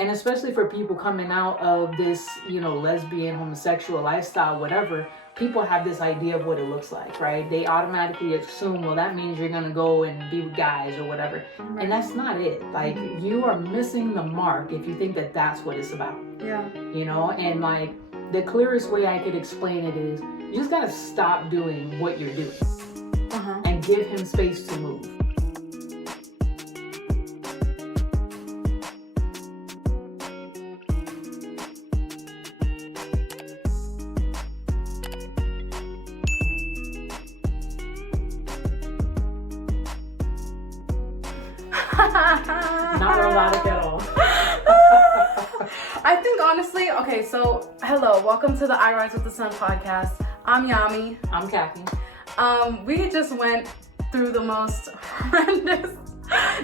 And especially for people coming out of this, lesbian, homosexual lifestyle, whatever, people have this idea of what it looks like, right? They automatically assume, well, that means you're going to go and be with guys or whatever. And that's not it. Like, you are missing the mark if you think that that's what it's about. Yeah. And like, the clearest way I could explain it is, you just got to stop doing what you're doing and give him space to move. Not robotic at all. I think honestly, okay, so hello, welcome to the I Rise with the Sun podcast. I'm Yami. I'm Kathy. We just went through the most horrendous,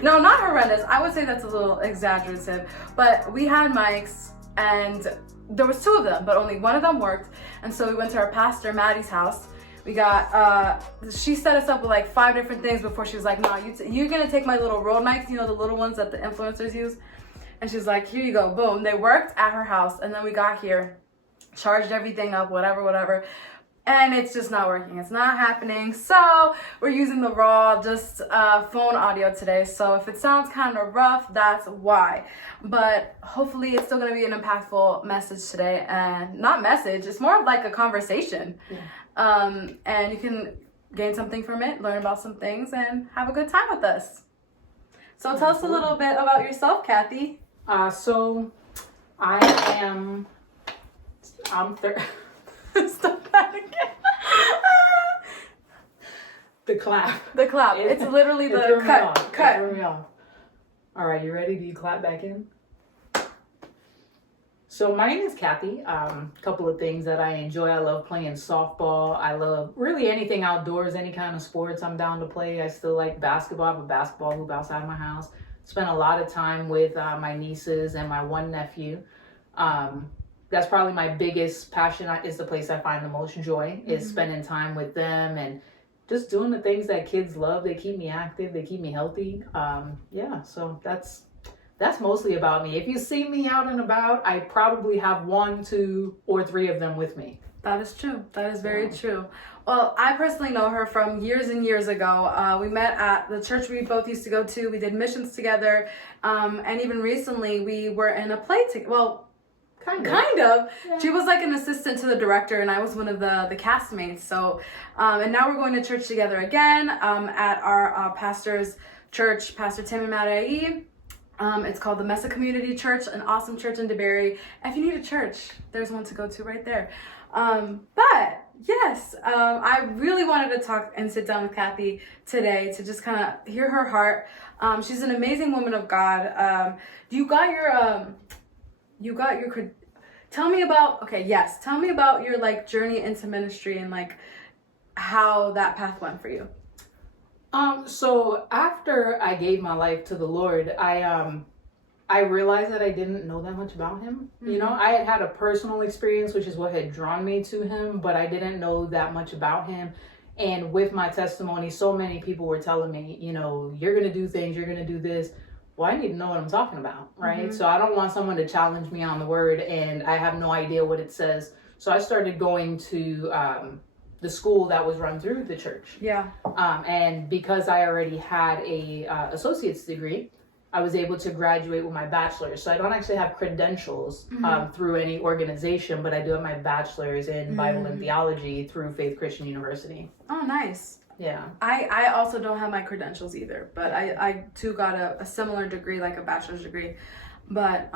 no, not horrendous, I would say that's a little exaggerative, but we had mics and there was 2 of them, but only one of them worked. And so we went to our pastor, Maddie's house. We got, she set us up with like 5 different things before she was like, no, you're gonna take my little Rode mics, the little ones that the influencers use. And she's like, here you go, boom. They worked at her house. And then we got here, charged everything up, whatever. And it's just not working. It's not happening. So we're using the raw, just phone audio today. So if it sounds kind of rough, that's why. But hopefully it's still gonna be an impactful message today. And not message, it's more of like a conversation. Yeah. And you can gain something from it, learn about some things, and have a good time with us. So tell us a little bit about yourself, Kathy. So I'm Stop that again. The clap. It's literally the cut. All right, you ready? Do you clap back in? So my name is Kathy. A couple of things that I enjoy. I love playing softball. I love really anything outdoors, any kind of sports I'm down to play. I still like basketball. I have a basketball hoop outside my house. Spent a lot of time with my nieces and my one nephew. That's probably my biggest passion, is the place I find the most joy, is spending time with them and just doing the things that kids love. They keep me active. They keep me healthy. So that's mostly about me. If you see me out and about, I probably have 1, 2, or 3 of them with me. That is true. That is very true. Well, I personally know her from years and years ago. We met at the church we both used to go to. We did missions together. And even recently, we were in a play together. Well, kind of. Yeah. She was like an assistant to the director, and I was one of the castmates. So, and now we're going to church together again at our pastor's church, Pastor Tim and Maddie. It's called the Mesa Community Church, an awesome church in DeBerry. If you need a church, there's one to go to right there. But yes, I really wanted to talk and sit down with Kathy today to just kind of hear her heart. She's an amazing woman of God. Tell me about your like journey into ministry and like how that path went for you. So after I gave my life to the Lord, I realized that I didn't know that much about him. I had a personal experience, which is what had drawn me to him, but I didn't know that much about him. And with my testimony, so many people were telling me, you're going to do things, you're going to do this. Well, I need to know what I'm talking about, right? So I don't want someone to challenge me on the word and I have no idea what it says. So I started going to the school that was run through the church. Yeah. And because I already had a associate's degree, I was able to graduate with my bachelor's. So I don't actually have credentials through any organization, but I do have my bachelor's in Bible and theology through Faith Christian University. Oh, nice. Yeah. I also don't have my credentials either, but I too got a similar degree, like a bachelor's degree. But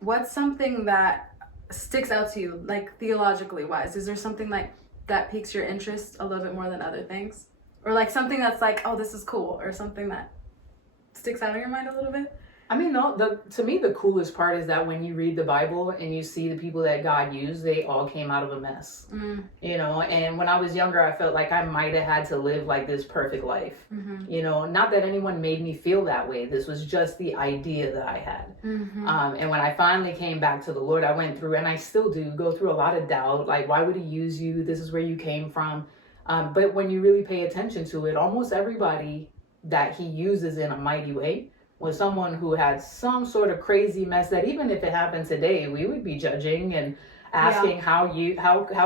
what's something that sticks out to you, like theologically wise? Is there something like that piques your interest a little bit more than other things? Or like something that's like, oh, this is cool, or something that sticks out in your mind a little bit? I mean, no, to me, the coolest part is that when you read the Bible and you see the people that God used, they all came out of a mess, and when I was younger, I felt like I might have had to live like this perfect life, not that anyone made me feel that way. This was just the idea that I had. And when I finally came back to the Lord, I went through, and I still do go through a lot of doubt. Like, why would he use you? This is where you came from. But when you really pay attention to it, almost everybody that he uses in a mighty way was someone who had some sort of crazy mess that even if it happened today, we would be judging and asking how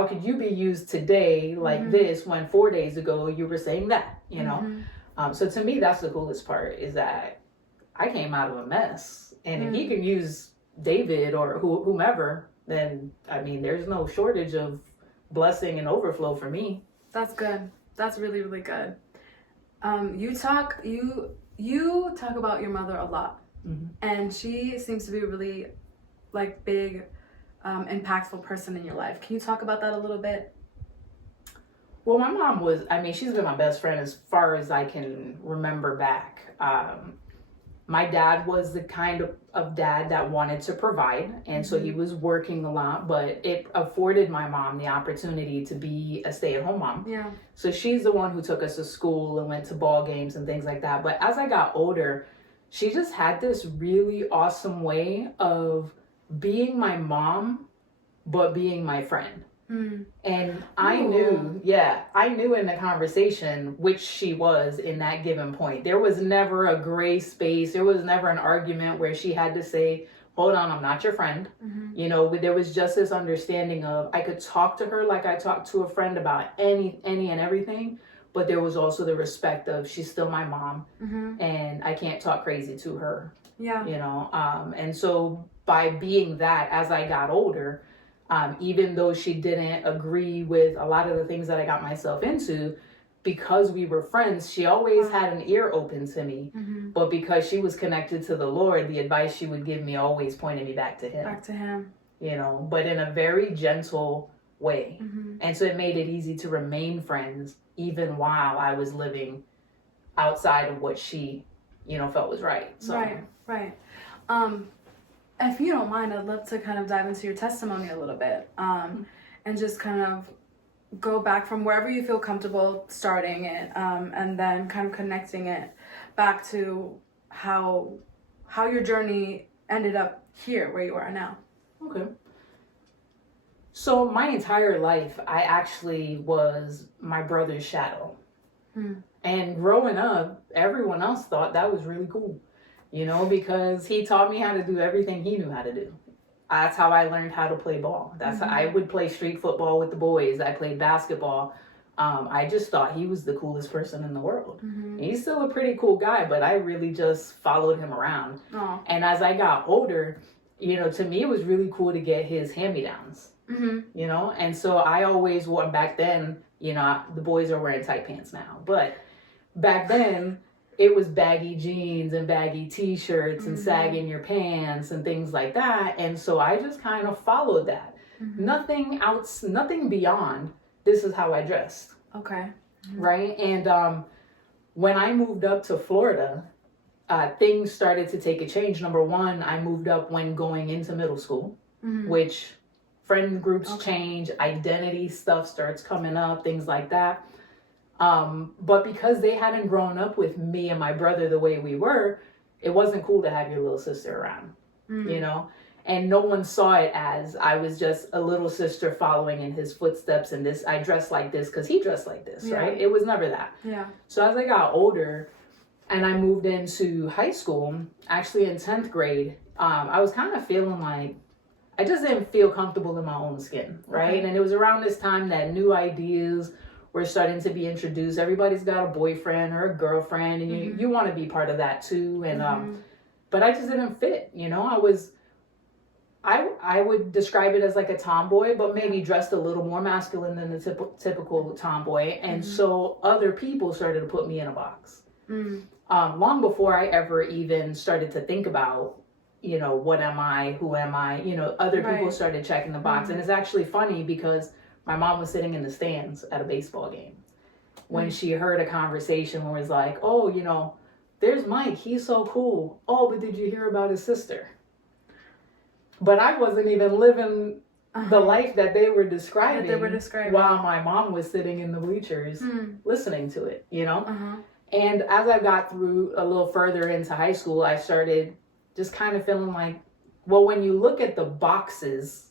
could you be used today like this when 4 days ago you were saying that, you know? So to me, that's the coolest part, is that I came out of a mess, and if he can use David or whomever, then I mean, there's no shortage of blessing and overflow for me. That's good. That's really, really good. You talk about your mother a lot, and she seems to be a really like big, impactful person in your life. Can you talk about that a little bit? Well, my mom was, I mean, she's been my best friend as far as I can remember back. My dad was the kind of dad that wanted to provide, and so he was working a lot, but it afforded my mom the opportunity to be a stay-at-home mom. Yeah. So she's the one who took us to school and went to ball games and things like that. But as I got older, she just had this really awesome way of being my mom, but being my friend. And I knew in the conversation which she was in that given point. There was never a gray space. There was never an argument where she had to say, hold on, I'm not your friend. You know, there was just this understanding of I could talk to her like I talked to a friend about any and everything, but there was also the respect of she's still my mom, and I can't talk crazy to her. Yeah. You know, and so by being that, as I got older, even though she didn't agree with a lot of the things that I got myself into, because we were friends, she always had an ear open to me. But because she was connected to the Lord, the advice she would give me always pointed me back to him. Back to him. You know, but in a very gentle way. And so it made it easy to remain friends, even while I was living outside of what she, you know, felt was right. So. Right. If you don't mind, I'd love to kind of dive into your testimony a little bit, and just kind of go back from wherever you feel comfortable starting it, and then kind of connecting it back to how your journey ended up here where you are now. Okay. So my entire life, I actually was my brother's shadow. And growing up, everyone else thought that was really cool. You know, because he taught me how to do everything he knew how to do. That's how I learned how to play ball. That's how I would play street football with the boys. I played basketball. I just thought he was the coolest person in the world. He's still a pretty cool guy, but I really just followed him around. And as I got older, you know, to me, it was really cool to get his hand-me-downs, you know? And so I always wore, back then, you know, the boys are wearing tight pants now, but back then, it was baggy jeans and baggy t-shirts and sagging your pants and things like that. And so I just kind of followed that. Nothing beyond, this is how I dressed. Okay. Right? And when I moved up to Florida, things started to take a change. Number one, I moved up when going into middle school, which friend groups change, identity stuff starts coming up, things like that. But because they hadn't grown up with me and my brother the way we were, it wasn't cool to have your little sister around, you know? And no one saw it as I was just a little sister following in his footsteps, and this, I dressed like this because he dressed like this, right? It was never that. So as I got older and I moved into high school, actually in 10th grade, I was kind of feeling like I just didn't feel comfortable in my own skin, right? And it was around this time that new ideas were starting to be introduced. Everybody's got a boyfriend or a girlfriend, and you want to be part of that too. And but I just didn't fit, you know. I would describe it as like a tomboy, but maybe dressed a little more masculine than the typical tomboy. And so other people started to put me in a box. Long before I ever even started to think about, you know, what am I, who am I, you know, other people started checking the box. And it's actually funny because my mom was sitting in the stands at a baseball game when she heard a conversation where it was like, oh, you know, there's Mike. He's so cool. Oh, but did you hear about his sister? But I wasn't even living the life that they were describing, while my mom was sitting in the bleachers listening to it, you know? And as I got through a little further into high school, I started just kind of feeling like, well, when you look at the boxes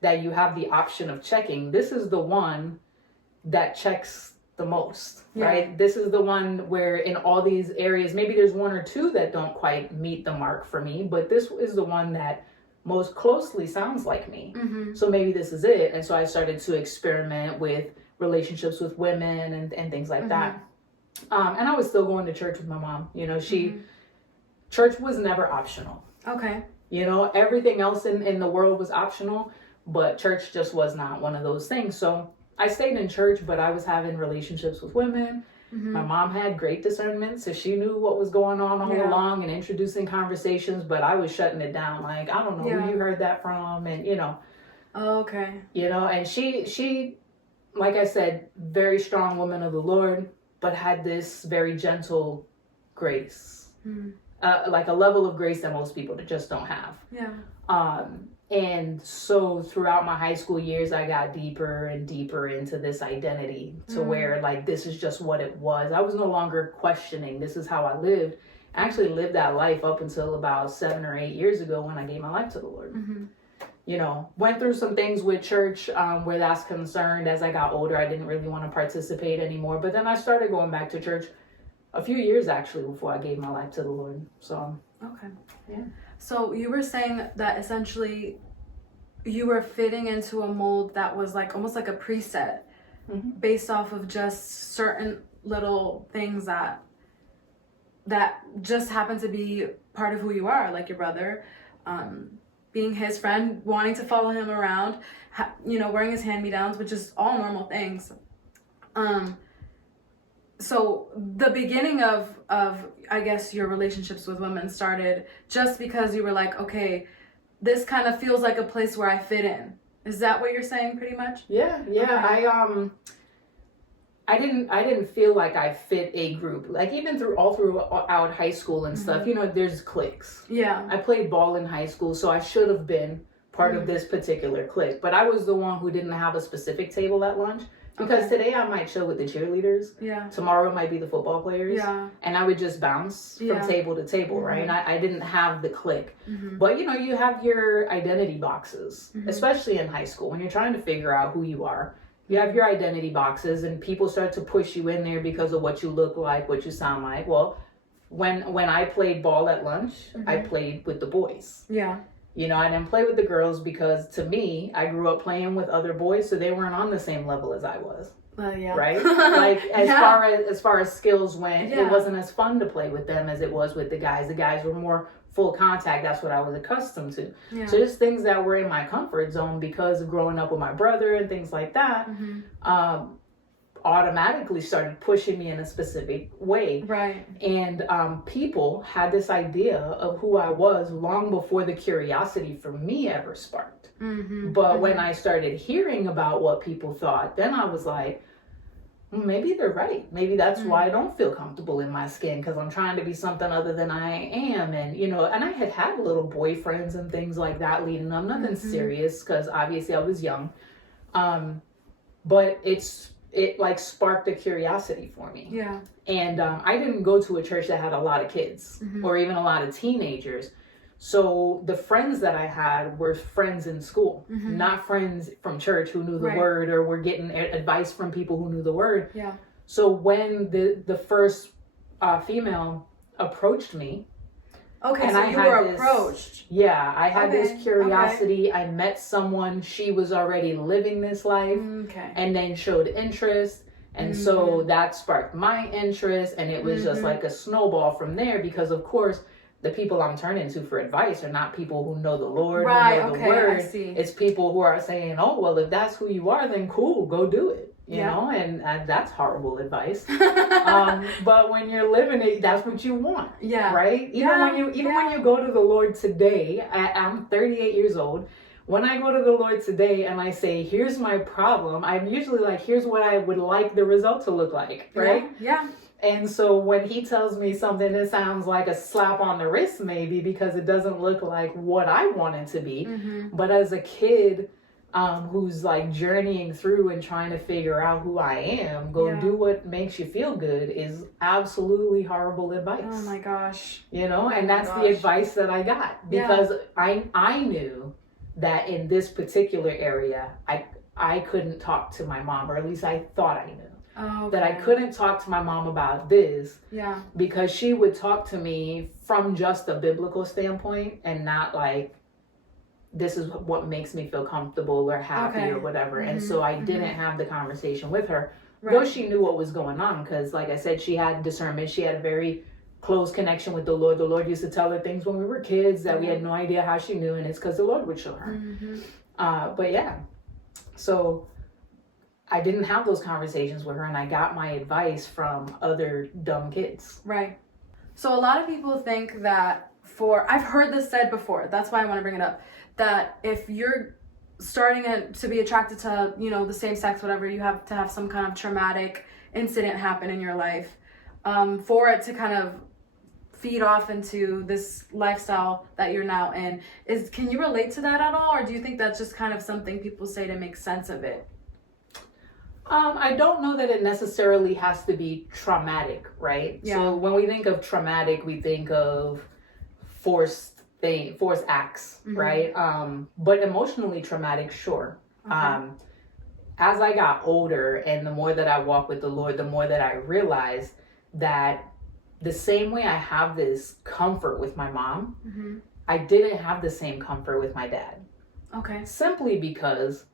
that you have the option of checking, this is the one that checks the most, Yeah. right? This is the one where in all these areas, maybe there's one or two that don't quite meet the mark for me, but this is the one that most closely sounds like me. So maybe this is it. And so I started to experiment with relationships with women and things like that. And I was still going to church with my mom. You know, church was never optional. Okay. You know, everything else in the world was optional, but church just was not one of those things. So I stayed in church, but I was having relationships with women. My mom had great discernment, so she knew what was going on all along and introducing conversations, but I was shutting it down. Like, I don't know who you heard that from, and you know. Okay. You know, and she, like I said, very strong woman of the Lord, but had this very gentle grace. Like a level of grace that most people just don't have. Yeah. And so throughout my high school years, I got deeper and deeper into this identity to where like, this is just what it was. I was no longer questioning, this is how I lived. I actually lived that life up until about 7 or 8 years ago when I gave my life to the Lord. You know, went through some things with church where that's concerned. As I got older, I didn't really want to participate anymore. But then I started going back to church a few years actually before I gave my life to the Lord. So, okay. Yeah. So you were saying that essentially you were fitting into a mold that was like almost like a preset based off of just certain little things that just happen to be part of who you are, like your brother, being his friend, wanting to follow him around, you know, wearing his hand-me-downs, which is all normal things. So the beginning of I guess your relationships with women started just because you were like, okay, this kind of feels like a place where I fit in. Is that what you're saying pretty much? Yeah. Okay. I didn't feel like I fit a group. Like even throughout high school and stuff, you know, there's cliques. Yeah. I played ball in high school, so I should have been part of this particular clique. But I was the one who didn't have a specific table at lunch. Because today I might chill with the cheerleaders. Yeah. Tomorrow it might be the football players. Yeah. And I would just bounce from table to table, right? And I didn't have the clique. But, you know, you have your identity boxes, especially in high school. When you're trying to figure out who you are, you have your identity boxes and people start to push you in there because of what you look like, what you sound like. Well, when I played ball at lunch, I played with the boys. Yeah. You know, I didn't play with the girls because to me, I grew up playing with other boys, so they weren't on the same level as I was. Yeah. Right? Like as far as skills went, it wasn't as fun to play with them as it was with the guys. The guys were more full contact. That's what I was accustomed to. Yeah. So just things that were in my comfort zone because of growing up with my brother and things like that, automatically started pushing me in a specific way. Right. And people had this idea of who I was long before the curiosity for me ever sparked. But when I started hearing about what people thought, then I was like, maybe they're right. Maybe that's why I don't feel comfortable in my skin, because I'm trying to be something other than I am. And, you know, and I had little boyfriends and things like that leading up. Nothing serious, because obviously I was young. But it like sparked a curiosity for me. Yeah. And I didn't go to a church that had a lot of kids or even a lot of teenagers. So the friends that I had were friends in school, not friends from church who knew the word or were getting advice from people who knew the word. Yeah. So when the first female approached me, okay, and so I you had were this, approached. Yeah, I had this curiosity. Okay. I met someone, she was already living this life, and then showed interest. And so that sparked my interest, and it was just like a snowball from there, because of course, the people I'm turning to for advice are not people who know the Lord, right, who know the word. I see. It's people who are saying, oh, well, if that's who you are, then cool, go do it. You know, and that's horrible advice. But when you're living it, that's what you want. Yeah. Right? Even when you go to the Lord today, I'm 38 years old. When I go to the Lord today and I say, here's my problem, I'm usually like, here's what I would like the result to look like. Right? Yeah. And so when he tells me something that sounds like a slap on the wrist, maybe because it doesn't look like what I want it to be. But as a kid who's like journeying through and trying to figure out who I am, do what makes you feel good is absolutely horrible advice. Oh my gosh. You know, and that's the advice that I got, because I knew that in this particular area, I couldn't talk to my mom, or at least I thought I knew. Oh, that I okay. couldn't talk to my mom about this Yeah. because she would talk to me from just a biblical standpoint and not like, this is what makes me feel comfortable or happy Okay. or whatever. And Mhm, so I mhm. didn't have the conversation with her, Right. though she knew what was going on, because like I said, she had discernment. She had a very close connection with the Lord. The Lord used to tell her things when we were kids that we had no idea how she knew, and it's because the Lord would show her. Mhm. But yeah, so I didn't have those conversations with her, and I got my advice from other dumb kids. Right. So a lot of people think that I've heard this said before, that's why I want to bring it up, that if you're starting to be attracted to, the same sex, whatever, you have to have some kind of traumatic incident happen in your life for it to kind of feed off into this lifestyle that you're now in. Can you relate to that at all, or do you think that's just kind of something people say to make sense of it? I don't know that it necessarily has to be traumatic, right? Yeah. So when we think of traumatic, we think of forced acts, Mhm. right? But emotionally traumatic, sure. Okay. As I got older and the more that I walk with the Lord, the more that I realized that the same way I have this comfort with my mom, Mhm. I didn't have the same comfort with my dad. Okay. Simply because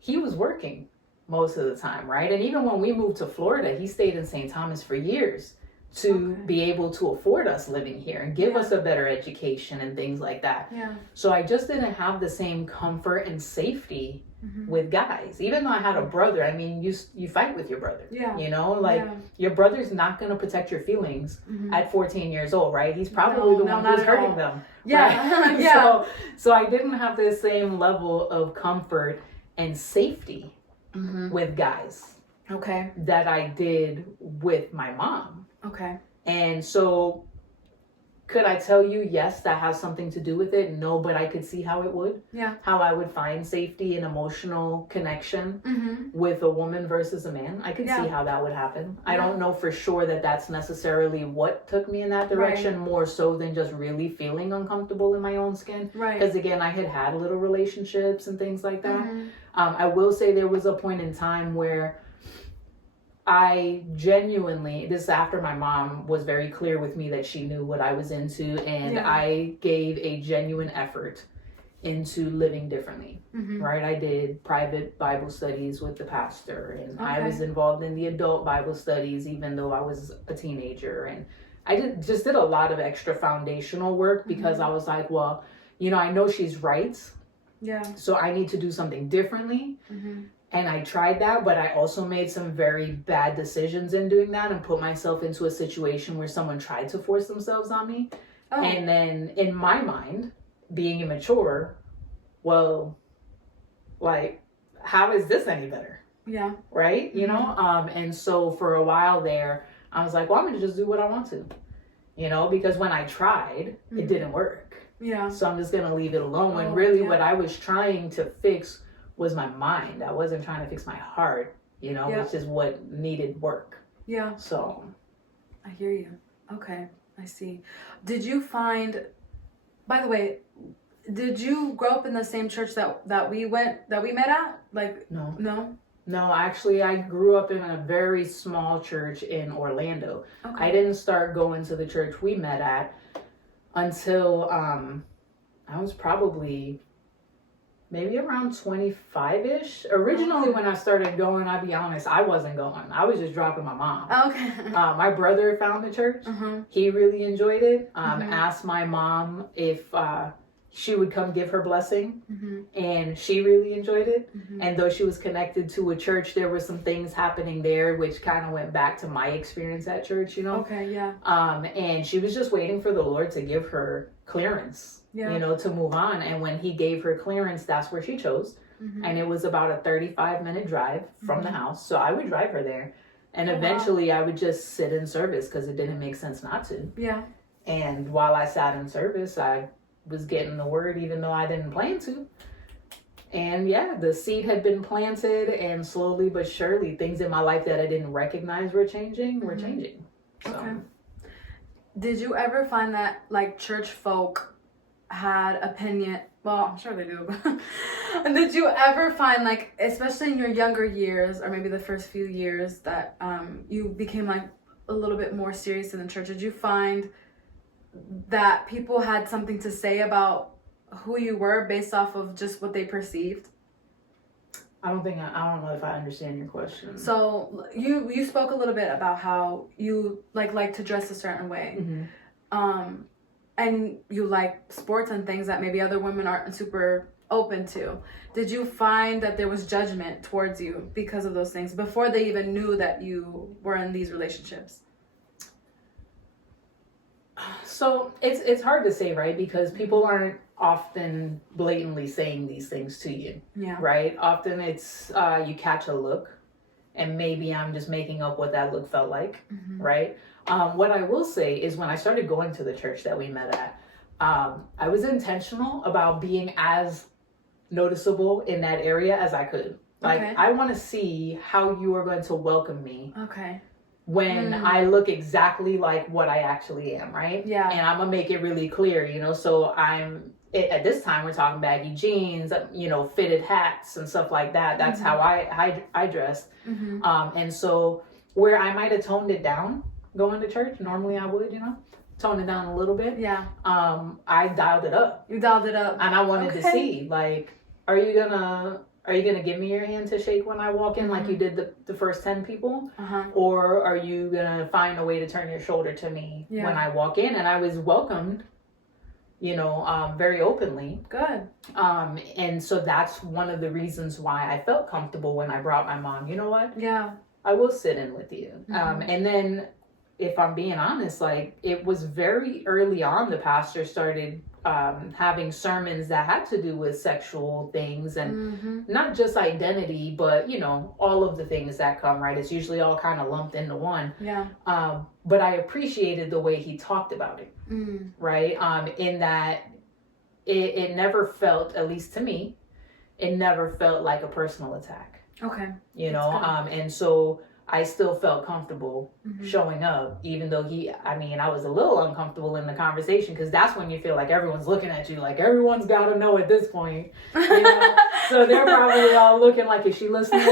he was working most of the time, right? And even when we moved to Florida, he stayed in St. Thomas for years to Okay. be able to afford us living here and give Yeah. us a better education and things like that. Yeah. So I just didn't have the same comfort and safety Mhm. with guys. Even though I had a brother, I mean, you fight with your brother. Yeah. Like Yeah. your brother's not going to protect your feelings Mhm. at 14 years old, right? He's probably the one not who's at hurting all. them. Yeah. Right? Yeah. So I didn't have the same level of comfort and safety Mhm. with guys Okay. that I did with my mom. Okay. And so could I tell you, yes, that has something to do with it? No, but I could see how it would. Yeah. How I would find safety and emotional connection Mhm. with a woman versus a man. I could Yeah. see how that would happen. I Yeah. don't know for sure that that's necessarily what took me in that direction, more so than just really feeling uncomfortable in my own skin. Right. Because again, I had little relationships and things like that. Mhm. I will say there was a point in time where I genuinely, this is after my mom was very clear with me that she knew what I was into, and Yeah. I gave a genuine effort into living differently, Mhm. right? I did private Bible studies with the pastor, and I Okay. was involved in the adult Bible studies even though I was a teenager, and I did a lot of extra foundational work because I was like, well, I know she's right, Yeah. so I need to do something differently. Mhm. And I tried that, but I also made some very bad decisions in doing that and put myself into a situation where someone tried to force themselves on me. Oh. And then in my mind, being immature, well, like, how is this any better? Yeah. Right? And so for a while there, I was like, well, I'm going to just do what I want to, because when I tried, it didn't work. Yeah. So I'm just going to leave it alone. When Oh, really yeah. what I was trying to fix was my mind. I wasn't trying to fix my heart, Yeah. which is what needed work. Yeah. So I hear you. Okay. I see. Did you find, by the way, did you grow up in the same church that we met at? Like, no. no? Actually, I grew up in a very small church in Orlando. Okay. I didn't start going to the church we met at until I was probably maybe around 25-ish. Originally, when I started going, I'll be honest, I wasn't going. I was just dropping my mom. Okay. My brother found the church. Mhm. He really enjoyed it. Mhm. Asked my mom if she would come give her blessing, Mhm. and she really enjoyed it. Mhm. And though she was connected to a church, there were some things happening there which kind of went back to my experience at church, Okay. Yeah. And she was just waiting for the Lord to give her clearance, Yeah. to move on. And when he gave her clearance, that's where she chose. Mhm. And it was about a 35-minute drive from the house. So I would drive her there. And Oh, wow. eventually I would just sit in service because it didn't make sense not to. Yeah. And while I sat in service, I was getting the word even though I didn't plan to. And yeah, the seed had been planted, and slowly but surely things in my life that I didn't recognize were changing. So. Okay. Did you ever find that like church folk had opinion? Well, I'm sure they do. And did you ever find, like, especially in your younger years, or maybe the first few years, that you became like a little bit more serious in the church? Did you find that people had something to say about who you were based off of just what they perceived? I don't know if I understand your question. So you spoke a little bit about how you like to dress a certain way. And you like sports and things that maybe other women aren't super open to. Did you find that there was judgment towards you because of those things before they even knew that you were in these relationships? So it's hard to say, right? Because people aren't often blatantly saying these things to you. Yeah. Right? Often it's you catch a look, and maybe I'm just making up what that look felt like. Right? What I will say is when I started going to the church that we met at, I was intentional about being as noticeable in that area as I could. Like, I want to see how you are going to welcome me. When I look exactly like what I actually am, right? Yeah. And I'm gonna make it really clear, so at this time we're talking baggy jeans, fitted hats and stuff like that. That's how I dressed. And so where I might have toned it down going to church, normally I would, tone it down a little bit. Yeah. I dialed it up. You dialed it up. And I wanted to see, like, are you gonna give me your hand to shake when I walk in like you did the first 10 people? Or are you gonna find a way to turn your shoulder to me when I walk in? And I was welcomed, very openly. Good. And so that's one of the reasons why I felt comfortable when I brought my mom. You know what? Yeah. I will sit in with you. And then if I'm being honest, like, it was very early on the pastor started having sermons that had to do with sexual things and not just identity, but all of the things that come, right? It's usually all kind of lumped into one. Yeah. But I appreciated the way he talked about it, right? In that it never felt, at least to me, it never felt like a personal attack. Okay. And so I still felt comfortable showing up, even though I was a little uncomfortable in the conversation, because that's when you feel like everyone's looking at you, like everyone's got to know at this point, So they're probably all looking like, is she listening,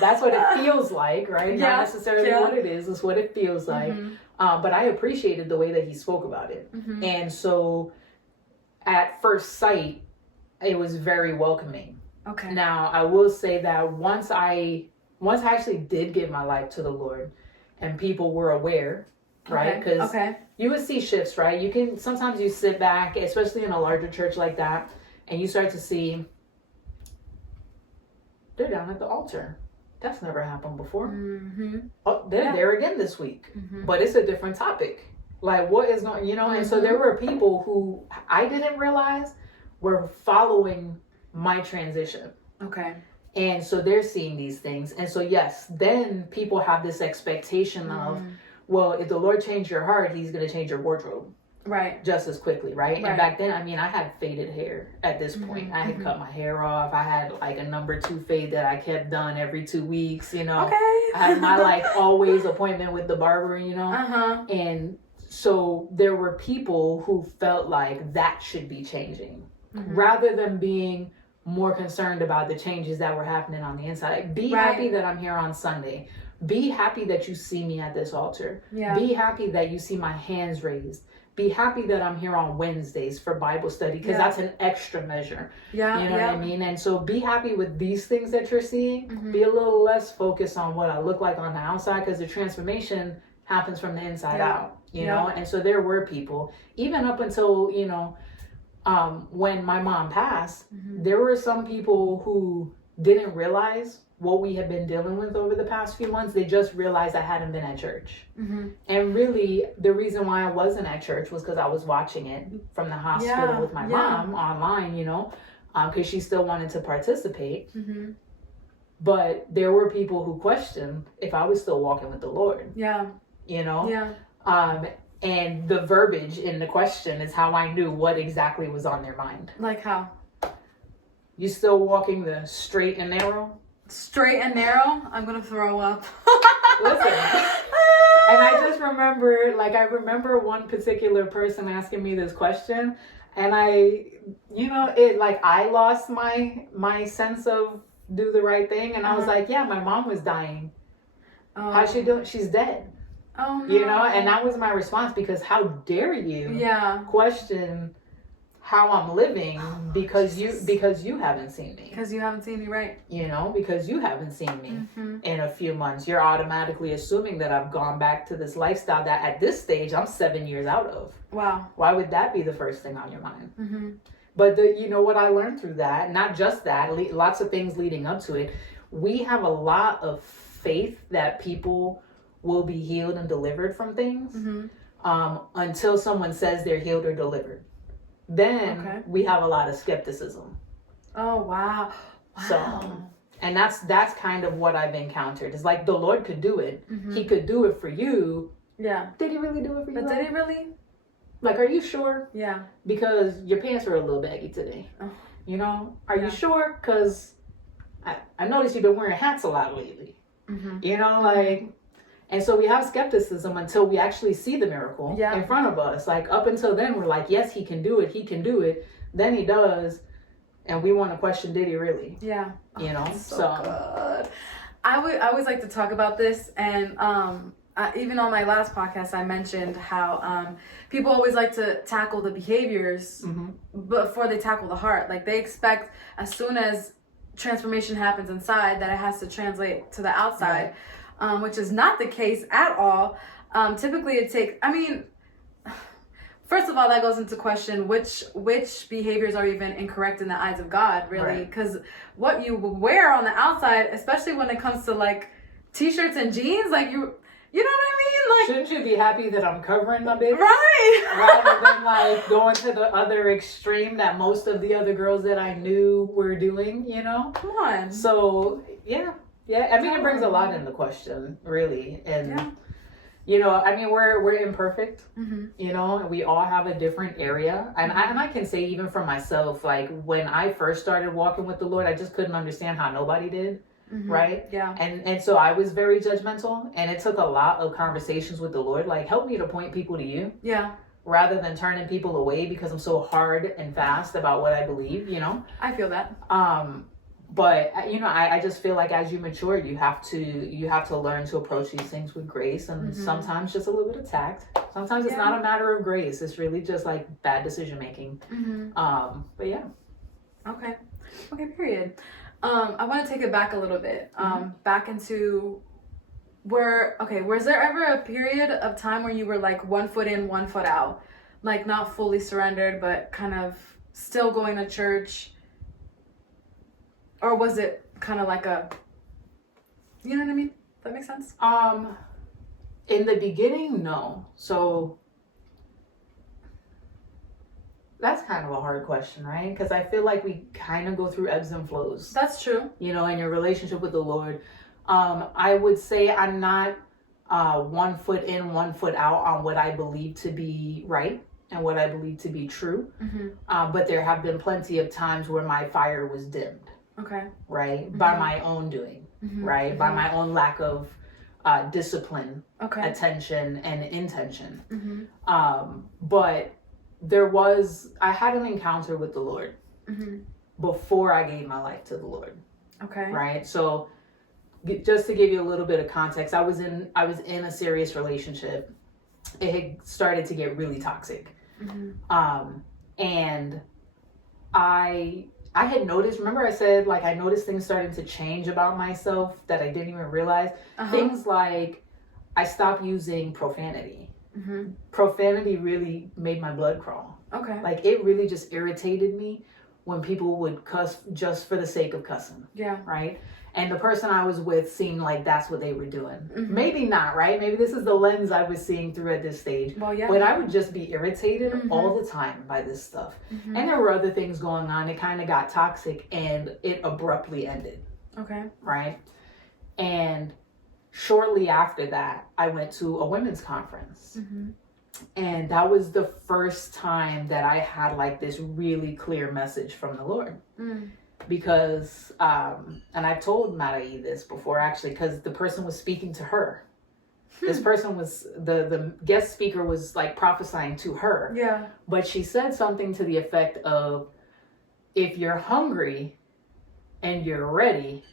That's what it feels like, right? Yeah. Not necessarily what it is, it's what it feels like. But I appreciated the way that he spoke about it. And so at first sight, it was very welcoming. Okay. Now, I will say that once I actually did give my life to the Lord and people were aware, right? Because you would see shifts, right? Sometimes you sit back, especially in a larger church like that, and you start to see, they're down at the altar. That's never happened before. Oh, they're there again this week. But it's a different topic. Like, what is going, And so there were people who I didn't realize were following my transition. Okay. And so they're seeing these things. And so, yes, then people have this expectation of, well, if the Lord changed your heart, he's going to change your wardrobe. Right. Just as quickly, right? And back then, I had faded hair at this point. I had cut my hair off. I had like a number 2 fade that I kept done every 2 weeks, Okay. I had my always appointment with the barber, And so there were people who felt like that should be changing rather than being more concerned about the changes that were happening on the inside. Be happy that I'm here on Sunday. Be happy that you see me at this altar. Yeah. Be happy that you see my hands raised. Be happy that I'm here on Wednesdays for Bible study, because that's an extra measure. Yeah. You know what I mean? And so be happy with these things that you're seeing. Be a little less focused on what I look like on the outside, because the transformation happens from the inside out, you know? And so there were people, even up until, when my mom passed, there were some people who didn't realize what we had been dealing with over the past few months. They just realized I hadn't been at church. And really, the reason why I wasn't at church was because I was watching it from the hospital with my mom online, because she still wanted to participate. But there were people who questioned if I was still walking with the Lord. And the verbiage in the question is how I knew what exactly was on their mind. Like how? You still walking the straight and narrow? Straight and narrow? I'm gonna throw up. Listen. And I just remember, I remember one particular person asking me this question, And I lost my sense of do the right thing. And I was like, yeah, my mom was dying. How's she doing? She's dead. Oh, no. And that was my response, because how dare you question how I'm living because you haven't seen me. Because you haven't seen me, right? Because you haven't seen me in a few months. You're automatically assuming that I've gone back to this lifestyle that at this stage I'm 7 years out of. Wow. Why would that be the first thing on your mind? Mm-hmm. But what I learned through that, not just that, lots of things leading up to it, we have a lot of faith that people will be healed and delivered from things until someone says they're healed or delivered. Then we have a lot of skepticism. Oh, wow. So, and that's kind of what I've encountered. It's like the Lord could do it. He could do it for you. Yeah. Did he really do it for you? But did he really? Like, are you sure? Yeah. Because your pants are a little baggy today. Oh. Are you sure? Because I noticed you've been wearing hats a lot lately. And so we have skepticism until we actually see the miracle in front of us. Like, up until then, we're like, yes, he can do it. Then he does. And we want to question, did he really? Yeah. So good. I always like to talk about this. And even on my last podcast, I mentioned how people always like to tackle the behaviors before they tackle the heart. Like, they expect as soon as transformation happens inside that it has to translate to the outside. Right. Which is not the case at all. Typically it takes, first of all, that goes into question which behaviors are even incorrect in the eyes of God, really. Because what you wear on the outside, especially when it comes to like t-shirts and jeans, like you know what I mean? Like, shouldn't you be happy that I'm covering my baby? Right. Rather than like going to the other extreme that most of the other girls that I knew were doing, Come on. So, yeah. Yeah, it brings a lot into question, really. And, we're imperfect, and we all have a different area. And I can say, even for myself, like, when I first started walking with the Lord, I just couldn't understand how nobody did, right? Yeah. And so I was very judgmental, and it took a lot of conversations with the Lord, like, help me to point people to you. Yeah. Rather than turning people away because I'm so hard and fast about what I believe, I feel that. But I just feel like as you mature, you have to learn to approach these things with grace, and sometimes just a little bit of tact. Sometimes it's not a matter of grace; it's really just like bad decision making. But yeah. Okay. Period. I want to take it back a little bit. Back into was there ever a period of time where you were like 1 foot in, 1 foot out, like not fully surrendered, but kind of still going to church? Or was it kind of like you know what I mean? Does that make sense? In the beginning, no. So that's kind of a hard question, right? Because I feel like we kind of go through ebbs and flows. That's true. In your relationship with the Lord. I would say I'm not 1 foot in, 1 foot out on what I believe to be right and what I believe to be true. But there have been plenty of times where my fire was dimmed. Okay. Right? By my own doing, right? By my own lack of discipline, attention, and intention. But I had an encounter with the Lord before I gave my life to the Lord. Okay. Right? So just to give you a little bit of context, I was in a serious relationship. It had started to get really toxic. And I had noticed, remember I said, like, I noticed things starting to change about myself that I didn't even realize. Things like I stopped using profanity. Profanity really made my blood crawl. Okay. Like, it really just irritated me when people would cuss just for the sake of cussing. Yeah. Right? And the person I was with seemed like that's what they were doing. Maybe not, right? Maybe this is the lens I was seeing through at this stage. Well, yeah. But I would just be irritated all the time by this stuff. And there were other things going on. It kind of got toxic and it abruptly ended. Okay. Right? And shortly after that, I went to a women's conference. And that was the first time that I had like this really clear message from the Lord. Because, and I've told Marai this before actually, because the person was speaking to her. This person was, the guest speaker was like prophesying to her. Yeah. But she said something to the effect of, if you're hungry and you're ready,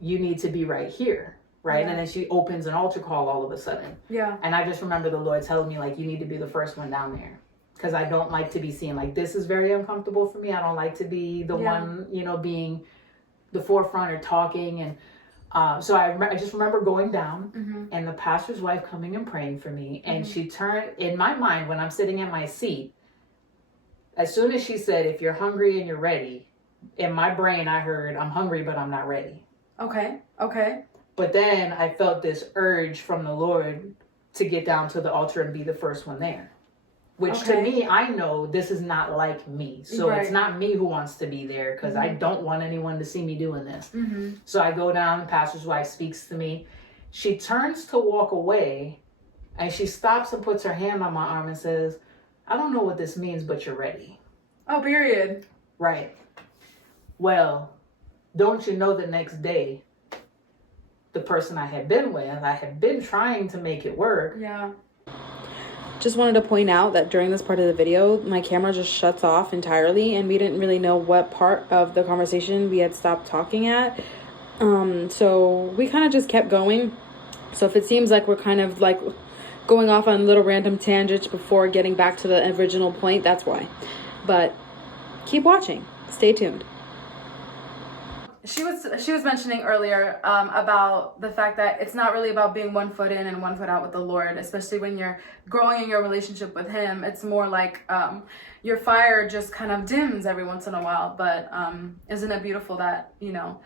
you need to be right here. Right. And then she opens an altar call all of a sudden. Yeah. And I just remember the Lord telling me, like, you need to be the first one down there. Because I don't like to be seen. Like, this is very uncomfortable for me. I don't like to be the one, you know, being the forefront or talking. And so I just remember going down and the pastor's wife coming and praying for me. And she turned, in my mind, when I'm sitting at my seat, as soon as she said, if you're hungry and you're ready, in my brain I heard, I'm hungry, but I'm not ready. Okay. Okay. But then I felt this urge from the Lord to get down to the altar and be the first one there. Which to me, I know this is not like me. So it's not me who wants to be there, because I don't want anyone to see me doing this. So I go down, the pastor's wife speaks to me. She turns to walk away and she stops and puts her hand on my arm and says, I don't know what this means, but you're ready. Oh, period. Right. Well, don't you know the next day, the person I had been with, I had been trying to make it work. Yeah. Just wanted to point out that during this part of the video, my camera just shuts off entirely and we didn't really know what part of the conversation we had stopped talking at. So we kind of just kept going. So if it seems like we're kind of like going off on little random tangents before getting back to the original point, that's why. But keep watching. Stay tuned. She was mentioning earlier about the fact that it's not really about being 1 foot in and 1 foot out with the Lord, especially when you're growing in your relationship with Him. It's more like your fire just kind of dims every once in a while. But isn't it beautiful that, you know,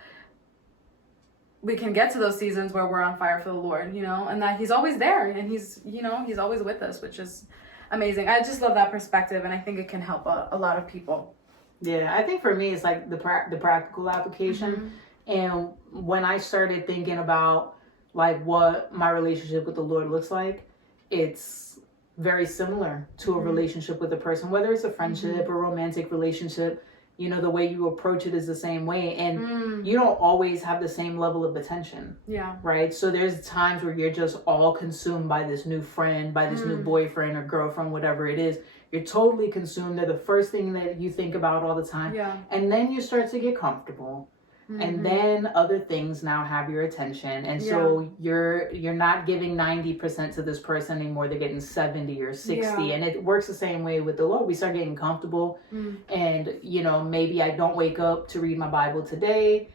we can get to those seasons where we're on fire for the Lord, you know, and that He's always there and He's, you know, He's always with us, which is amazing. I just love that perspective, and I think it can help a lot of people. Yeah, I think for me, it's like the practical application. And when I started thinking about like what my relationship with the Lord looks like, it's very similar to a relationship with a person, whether it's a friendship or romantic relationship. You know, the way you approach it is the same way. And you don't always have the same level of attention. Yeah. Right? So there's times where you're just all consumed by this new friend, by this new boyfriend or girlfriend, whatever it is. You're totally consumed. They're the first thing that you think about all the time. Yeah. And then you start to get comfortable. And then other things now have your attention. And so you're not giving 90% to this person anymore. They're getting 70 or 60. Yeah. And it works the same way with the Lord. We start getting comfortable. And, you know, maybe I don't wake up to read my Bible today,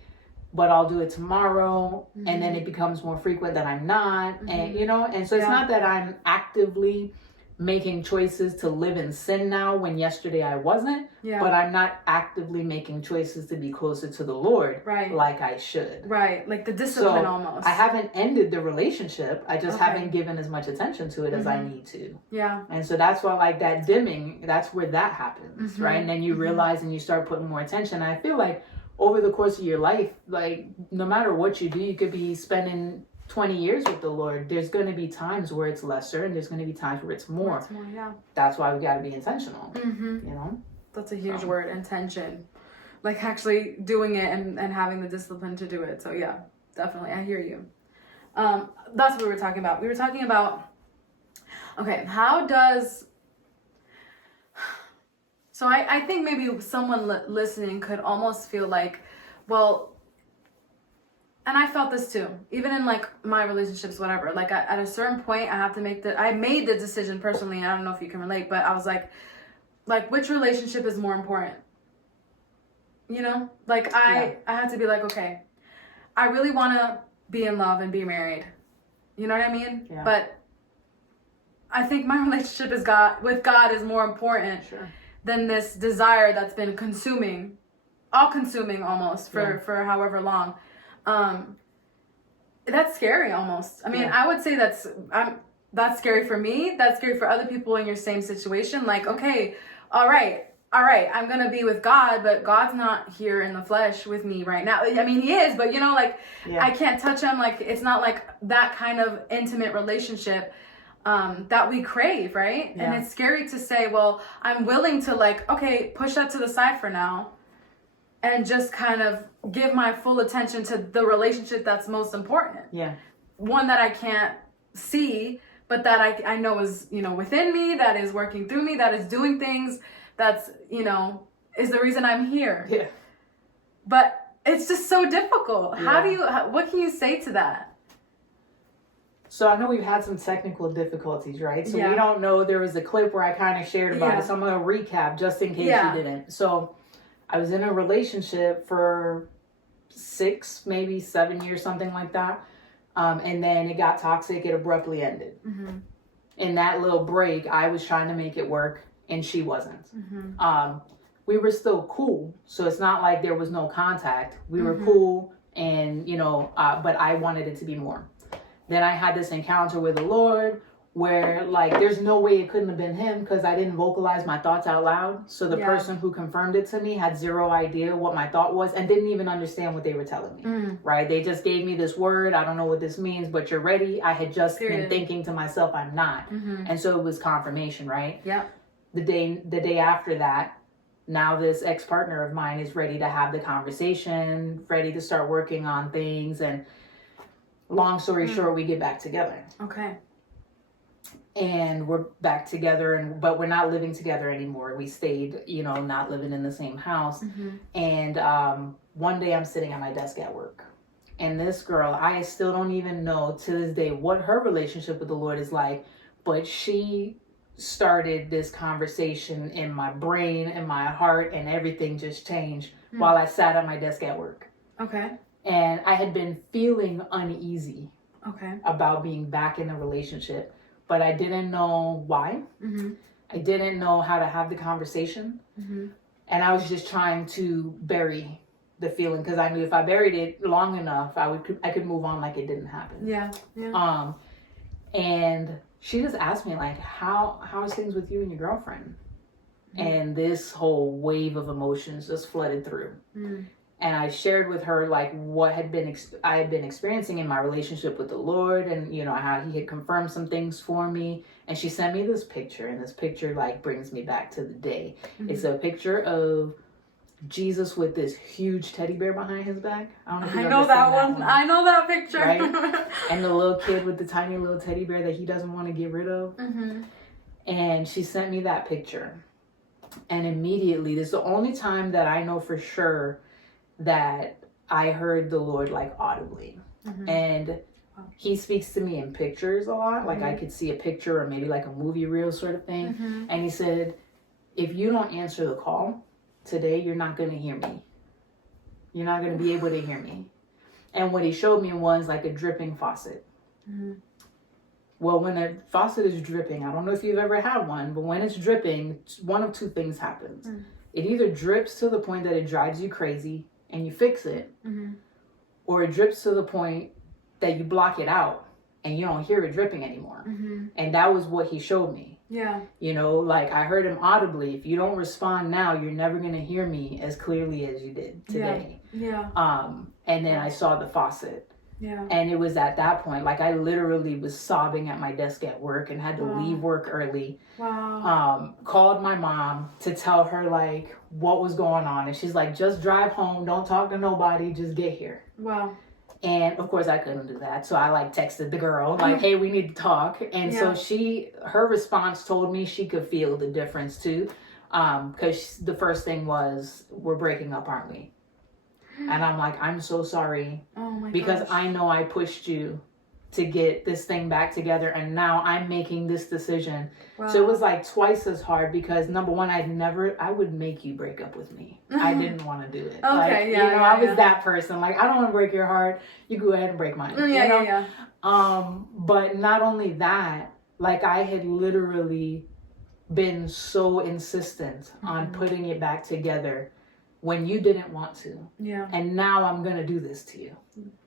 but I'll do it tomorrow. And then it becomes more frequent that I'm not. And, you know, and so it's not that I'm actively making choices to live in sin now when yesterday I wasn't, but I'm not actively making choices to be closer to the Lord like I should. Right, like the discipline almost. I haven't ended the relationship. I just haven't given as much attention to it as I need to. Yeah. And so that's why, like, that dimming, that's where that happens, right? And then you realize and you start putting more attention. And I feel like over the course of your life, like, no matter what you do, you could be spending 20 years with the Lord. There's going to be times where it's lesser and there's going to be times where it's more. That's why we got to be intentional, you know? That's a huge word, intention. Like actually doing it and having the discipline to do it. So yeah, definitely. I hear you. That's what we were talking about. We were talking about, okay, how does... So I think maybe someone listening could almost feel like, well, and I felt this too, even in like my relationships, whatever, like at a certain point I have to I made the decision personally, and I don't know if you can relate, but I was like which relationship is more important? You know, like I had to be like, okay, I really want to be in love and be married. You know what I mean? Yeah. But I think my relationship with God is more important than this desire that's been all consuming almost for however long. That's scary almost. I mean, I would say that's scary for me. That's scary for other people in your same situation. Like, okay, all right, I'm going to be with God, but God's not here in the flesh with me right now. I mean, He is, but you know, like, I can't touch Him. Like, it's not like that kind of intimate relationship that we crave, right? And it's scary to say, well, I'm willing to, like, okay, push that to the side for now and just kind of give my full attention to the relationship that's most important. Yeah. one that I can't see, but that I know is, you know, within me, that is working through me, that is doing things, that's, you know, is the reason I'm here. Yeah. But it's just so difficult. Yeah. What can you say to that? So I know we've had some technical difficulties, right? So Yeah. we don't know. There was a clip where I kind of shared about Yeah. it. So I'm going to recap just in case Yeah. you didn't. So I was in a relationship for 6, maybe 7 years, something like that. And then it got toxic. It abruptly ended. Mm-hmm. In that little break, I was trying to make it work and she wasn't. Mm-hmm. We were still cool. So it's not like there was no contact. We were Mhm. cool and, you know, but I wanted it to be more. Then I had this encounter with the Lord where, like, there's no way it couldn't have been him because I didn't vocalize my thoughts out loud. So the Yeah. person who confirmed it to me had zero idea what my thought was and didn't even understand what they were telling me, right? They just gave me this word. I don't know what this means, but you're ready. I had just been thinking to myself, I'm not. Mm-hmm. And so it was confirmation, right? Yeah. The day after that, now this ex-partner of mine is ready to have the conversation, ready to start working on things. And long story short, we get back together. Okay. And we're back together, but we're not living together anymore. We stayed, you know, not living in the same house. Mm-hmm. And one day I'm sitting at my desk at work. And this girl, I still don't even know to this day what her relationship with the Lord is like. But she started this conversation in my brain and my heart, and everything just changed while I sat at my desk at work. Okay. And I had been feeling uneasy Okay. about being back in a relationship, but I didn't know why. Mm-hmm. I didn't know how to have the conversation. Mm-hmm. And I was just trying to bury the feeling because I knew if I buried it long enough, I could move on like it didn't happen. Yeah. Yeah. And she just asked me, like, how's things with you and your girlfriend? Mm-hmm. And this whole wave of emotions just flooded through. Mm. And I shared with her, like, what I had been experiencing in my relationship with the Lord, and, you know, how he had confirmed some things for me. And she sent me this picture, and this picture, like, brings me back to the day. Mm-hmm. It's a picture of Jesus with this huge teddy bear behind his back. I don't know if you've I ever know seen that one. I know that picture. Right? And the little kid with the tiny little teddy bear that he doesn't want to get rid of. Mm-hmm. And she sent me that picture. And immediately, this is the only time that I know for sure that I heard the Lord, like, audibly. Mm-hmm. And he speaks to me in pictures a lot. Like, I could see a picture or maybe like a movie reel sort of thing. Mm-hmm. And he said, if you don't answer the call today, you're not going to hear me. You're not going to be able to hear me. And what he showed me was like a dripping faucet. Mm-hmm. Well, when a faucet is dripping, I don't know if you've ever had one, but when it's dripping, one of two things happens. Mm. It either drips to the point that it drives you crazy and you fix it, Mm-hmm. or it drips to the point that you block it out and you don't hear it dripping anymore. Mm-hmm. And that was what he showed me. Yeah. You know, like, I heard him audibly. If you don't respond now, you're never going to hear me as clearly as you did today. Yeah. And then I saw the faucet. Yeah. And it was at that point, like, I literally was sobbing at my desk at work and had to leave work early. Wow. Called my mom to tell her, like, what was going on. And she's like, just drive home. Don't talk to nobody. Just get here. Wow. And of course I couldn't do that. So I, like, texted the girl, like, hey, we need to talk. And so her response told me she could feel the difference too. Because the first thing was, we're breaking up, aren't we? And I'm like, I'm so sorry. Oh my because gosh. I know I pushed you to get this thing back together, and now I'm making this decision. Wow. So it was like twice as hard because, number one, I would make you break up with me. I didn't want to do it. Okay, I was that person. Like, I don't want to break your heart. You go ahead and break mine. Yeah. But not only that, like, I had literally been so insistent on putting it back together when you didn't want to. Yeah. And now I'm going to do this to you.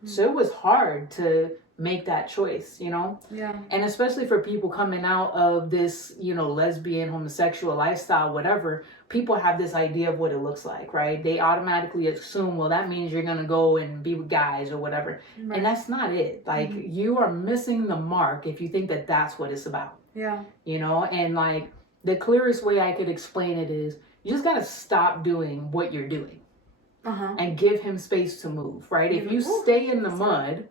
So it was hard to make that choice, you know? Yeah. And especially for people coming out of this, you know, lesbian, homosexual lifestyle, whatever, people have this idea of what it looks like, right? They automatically assume, well, that means you're going to go and be with guys or whatever. Right. And that's not it. Like, you are missing the mark if you think that that's what it's about. Yeah. You know? And, like, the clearest way I could explain it is, you just got to stop doing what you're doing and give him space to move, right? If you stay in the mud,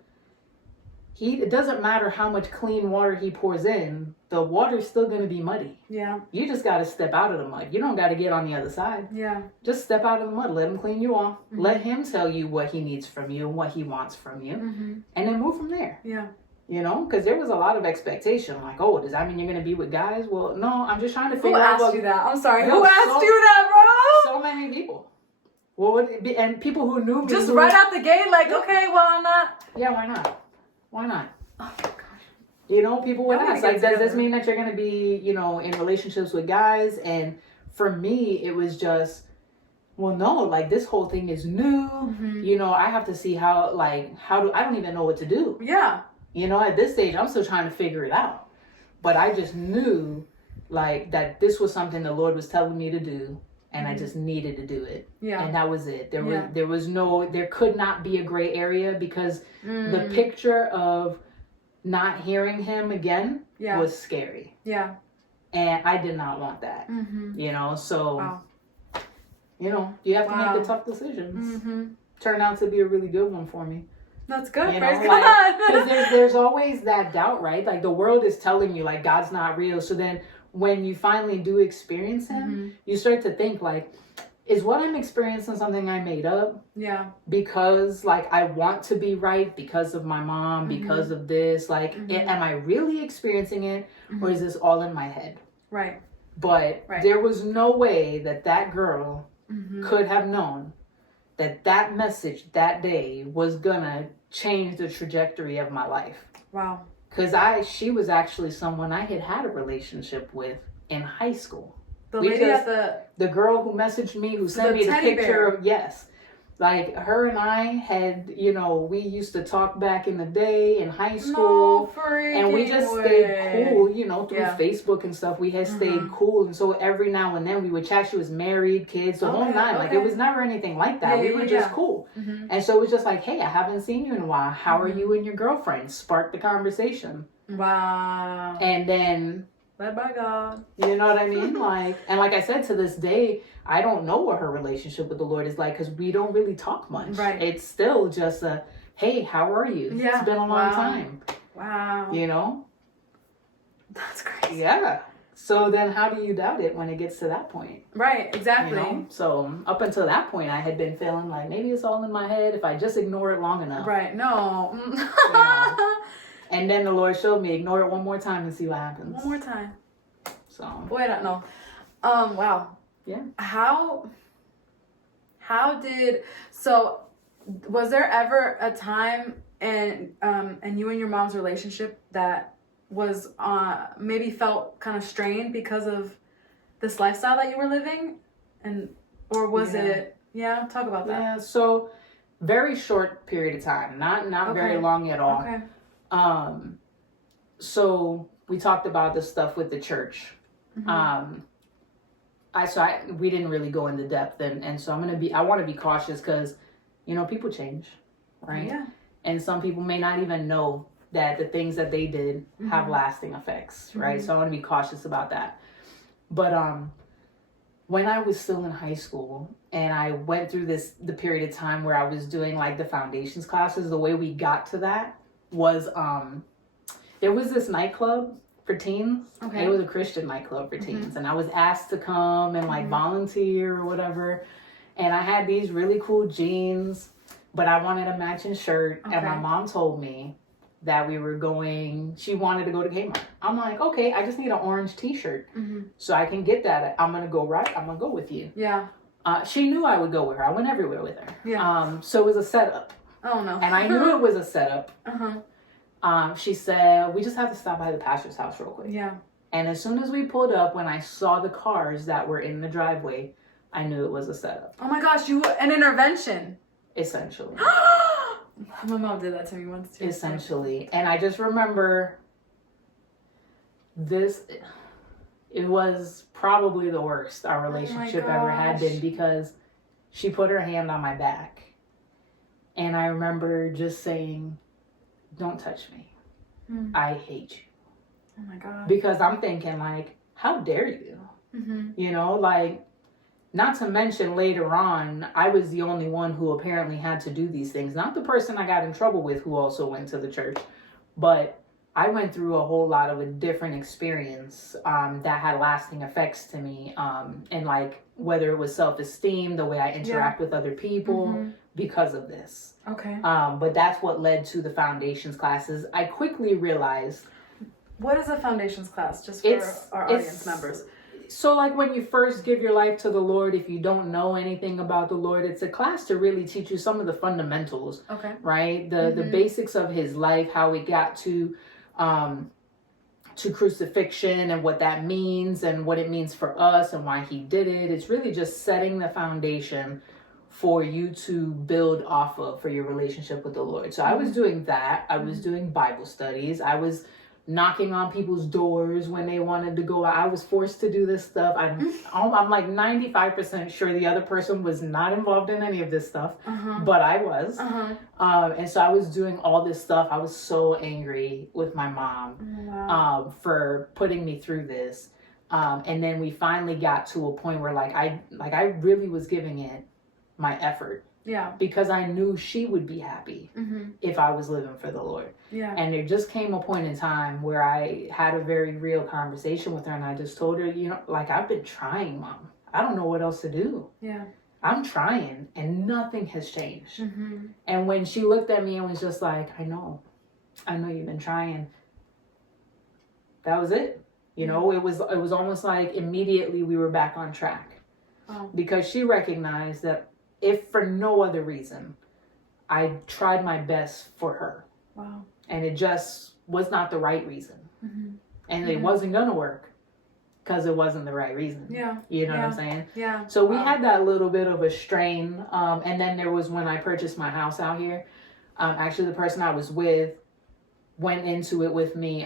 it doesn't matter how much clean water he pours in, the water's still going to be muddy. Yeah. You just got to step out of the mud. You don't got to get on the other side. Yeah. Just step out of the mud. Let him clean you off. Let him tell you what he needs from you and what he wants from you. And then move from there. Yeah. You know, because there was a lot of expectation. Like, oh, does that mean you're going to be with guys? Well, no, I'm just trying to figure out. Who asked you that? I'm sorry. No, Who asked you that, bro? So many people. Well, would it be, and people who knew me. Just right out the gate, like, okay, well, I'm not. Yeah, why not? Why not? Oh, my gosh. You know, people would Y'all ask, gotta like, get does this together. mean that you're going to be, you know, in relationships with guys? And for me, it was just, well, no, like, this whole thing is new. You know, I have to see how, like, I don't even know what to do. Yeah. You know, at this stage, I'm still trying to figure it out. But I just knew, like, that this was something the Lord was telling me to do. And I just needed to do it. Yeah. And that was it. There could not be a gray area, because the picture of not hearing him again was scary. Yeah. And I did not want that. You know, so, you know, you have to make the tough decisions. Turned out to be a really good one for me. That's good. You Praise know, God. Because there's always that doubt, right? Like, the world is telling you, like, God's not real. So then when you finally do experience him, you start to think, like, is what I'm experiencing something I made up? Yeah. Because, like, I want to be right because of my mom, because of this. Like, am I really experiencing it? Or is this all in my head? Right. But there was no way that girl could have known that message that day was gonna change the trajectory of my life. Wow. Because she was actually someone I had a relationship with in high school. The lady at the girl who messaged me, who sent me the picture of, yes. Like, her and I had, you know, we used to talk back in the day in high school. And we just stayed cool, you know, through Facebook and stuff. We had stayed cool. And so every now and then we would chat. She was married, kids, the whole nine. Like, it was never anything like that. We were just cool. And so it was just like, hey, I haven't seen you in a while. How are you and your girlfriend? Spark the conversation. Wow. And then, led by God. you know what I mean? Like, and like I said, to this day, I don't know what her relationship with the Lord is like, because we don't really talk much. Right. It's still just a, hey, how are you? Yeah. It's been a long time. Wow. You know? That's crazy. Yeah. So then how do you doubt it when it gets to that point? Right, exactly. You know? So up until that point, I had been feeling like maybe it's all in my head if I just ignore it long enough. Right, no. You know? And then the Lord showed me, ignore it one more time and see what happens. One more time. So. Wait, I don't know. Wow. Yeah. How did, so was there ever a time in you and your mom's relationship that was maybe felt kind of strained because of this lifestyle that you were living? Or was it, talk about that. Yeah, so very short period of time, not very long at all. Okay. So we talked about this stuff with the church. We didn't really go into depth, and so I want to be cautious, because, you know, people change, right? Yeah. And some people may not even know that the things that they did have lasting effects, right? So I want to be cautious about that. But when I was still in high school and I went through the period of time where I was doing, like, the foundations classes, the way we got to that was there was this nightclub for teens. Okay. It was a Christian nightclub for teens, and I was asked to come and, like, volunteer or whatever. And I had these really cool jeans, but I wanted a matching shirt. Okay. And my mom told me that she wanted to go to Kmart. I'm like, okay, I just need an orange t-shirt. So I can get that. I'm going to go with you. Yeah. She knew I would go with her. I went everywhere with her. Yeah. So it was a setup. Oh, no. And I knew it was a setup. Uh-huh. She said, we just have to stop by the pastor's house real quick. Yeah. And as soon as we pulled up, when I saw the cars that were in the driveway, I knew it was a setup. Oh my gosh, an intervention. Essentially. My mom did that to me once too. Essentially. And I just remember it was probably the worst our relationship ever had been, because she put her hand on my back. And I remember just saying, don't touch me. I hate you. Oh my God. Because I'm thinking, like, how dare you? You know, like, not to mention later on, I was the only one who apparently had to do these things. Not the person I got in trouble with, who also went to the church, But I went through a whole lot of a different experience that had lasting effects to me. And like whether it was self-esteem, the way I interact with other people because of this. Okay. But that's what led to the foundations classes. I quickly realized. What is a foundations class? Just for our audience members. So like when you first give your life to the Lord, if you don't know anything about the Lord, it's a class to really teach you some of the fundamentals. Okay. Right? The basics of his life, how he got to crucifixion and what that means and what it means for us and why he did it. It's really just setting the foundation for you to build off of for your relationship with the Lord. So I was doing that. I was doing Bible studies. I was knocking on people's doors when they wanted to go out. I was forced to do this stuff. I'm like 95% sure the other person was not involved in any of this stuff, but I was. And so I was doing all this stuff. I was so angry with my mom for putting me through this. And then we finally got to a point where I really was giving it my effort. Yeah. Because I knew she would be happy if I was living for the Lord. Yeah. And there just came a point in time where I had a very real conversation with her, and I just told her, I've been trying, Mom. I don't know what else to do. Yeah. I'm trying, and nothing has changed. And when she looked at me and was just like, I know you've been trying. That was it. It was almost like immediately we were back on track. Oh. Because she recognized that if for no other reason, I tried my best for her. Wow. And it just was not the right reason. And it wasn't going to work because it wasn't the right reason. Yeah. You know what I'm saying? Yeah. So we had that little bit of a strain. And then there was when I purchased my house out here. Actually, the person I was with went into it with me.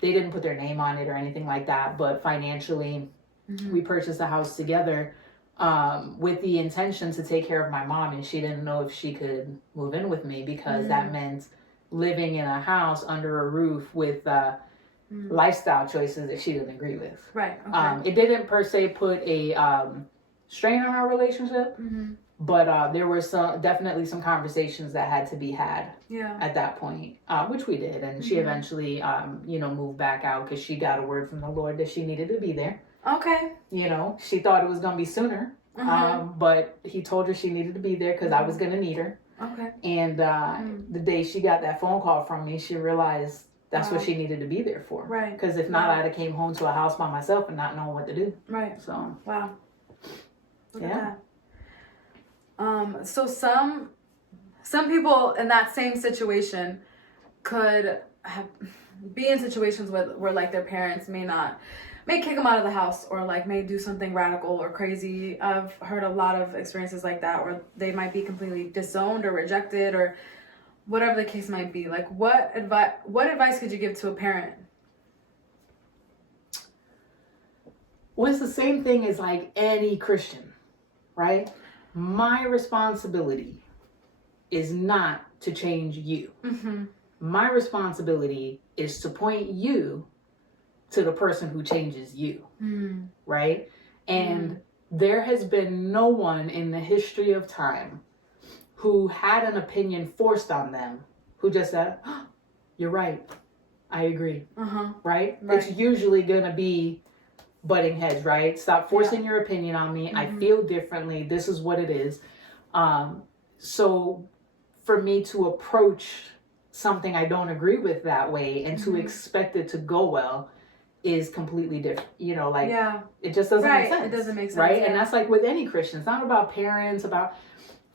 They didn't put their name on it or anything like that. But financially, we purchased the house together. With the intention to take care of my mom, and she didn't know if she could move in with me because that meant living in a house under a roof with lifestyle choices that she didn't agree with. Right. Okay. It didn't per se put a strain on our relationship, but there were definitely some conversations that had to be had at that point, which we did, and she eventually moved back out because she got a word from the Lord that she needed to be there. Okay. She thought it was going to be sooner, but he told her she needed to be there because I was going to need her. Okay. And the day she got that phone call from me, she realized that's what she needed to be there for. Right. Because if not, I'd have came home to a house by myself and not knowing what to do. Right. So. Wow. Look at that. So some people in that same situation could be in situations where like their parents may kick them out of the house or like may do something radical or crazy. I've heard a lot of experiences like that where they might be completely disowned or rejected or whatever the case might be. Like what advice could you give to a parent? Well, it's the same thing as like any Christian, right? My responsibility is not to change you. My responsibility is to point you to the person who changes you, right? And there has been no one in the history of time who had an opinion forced on them who just said, oh, you're right, I agree, right? It's usually gonna be butting heads, right? Stop forcing your opinion on me. I feel differently. This is what it is. So for me to approach something I don't agree with that way and to expect it to go well is completely different. It just doesn't make sense. It doesn't make sense. Right? And that's like with any Christian. It's not about parents,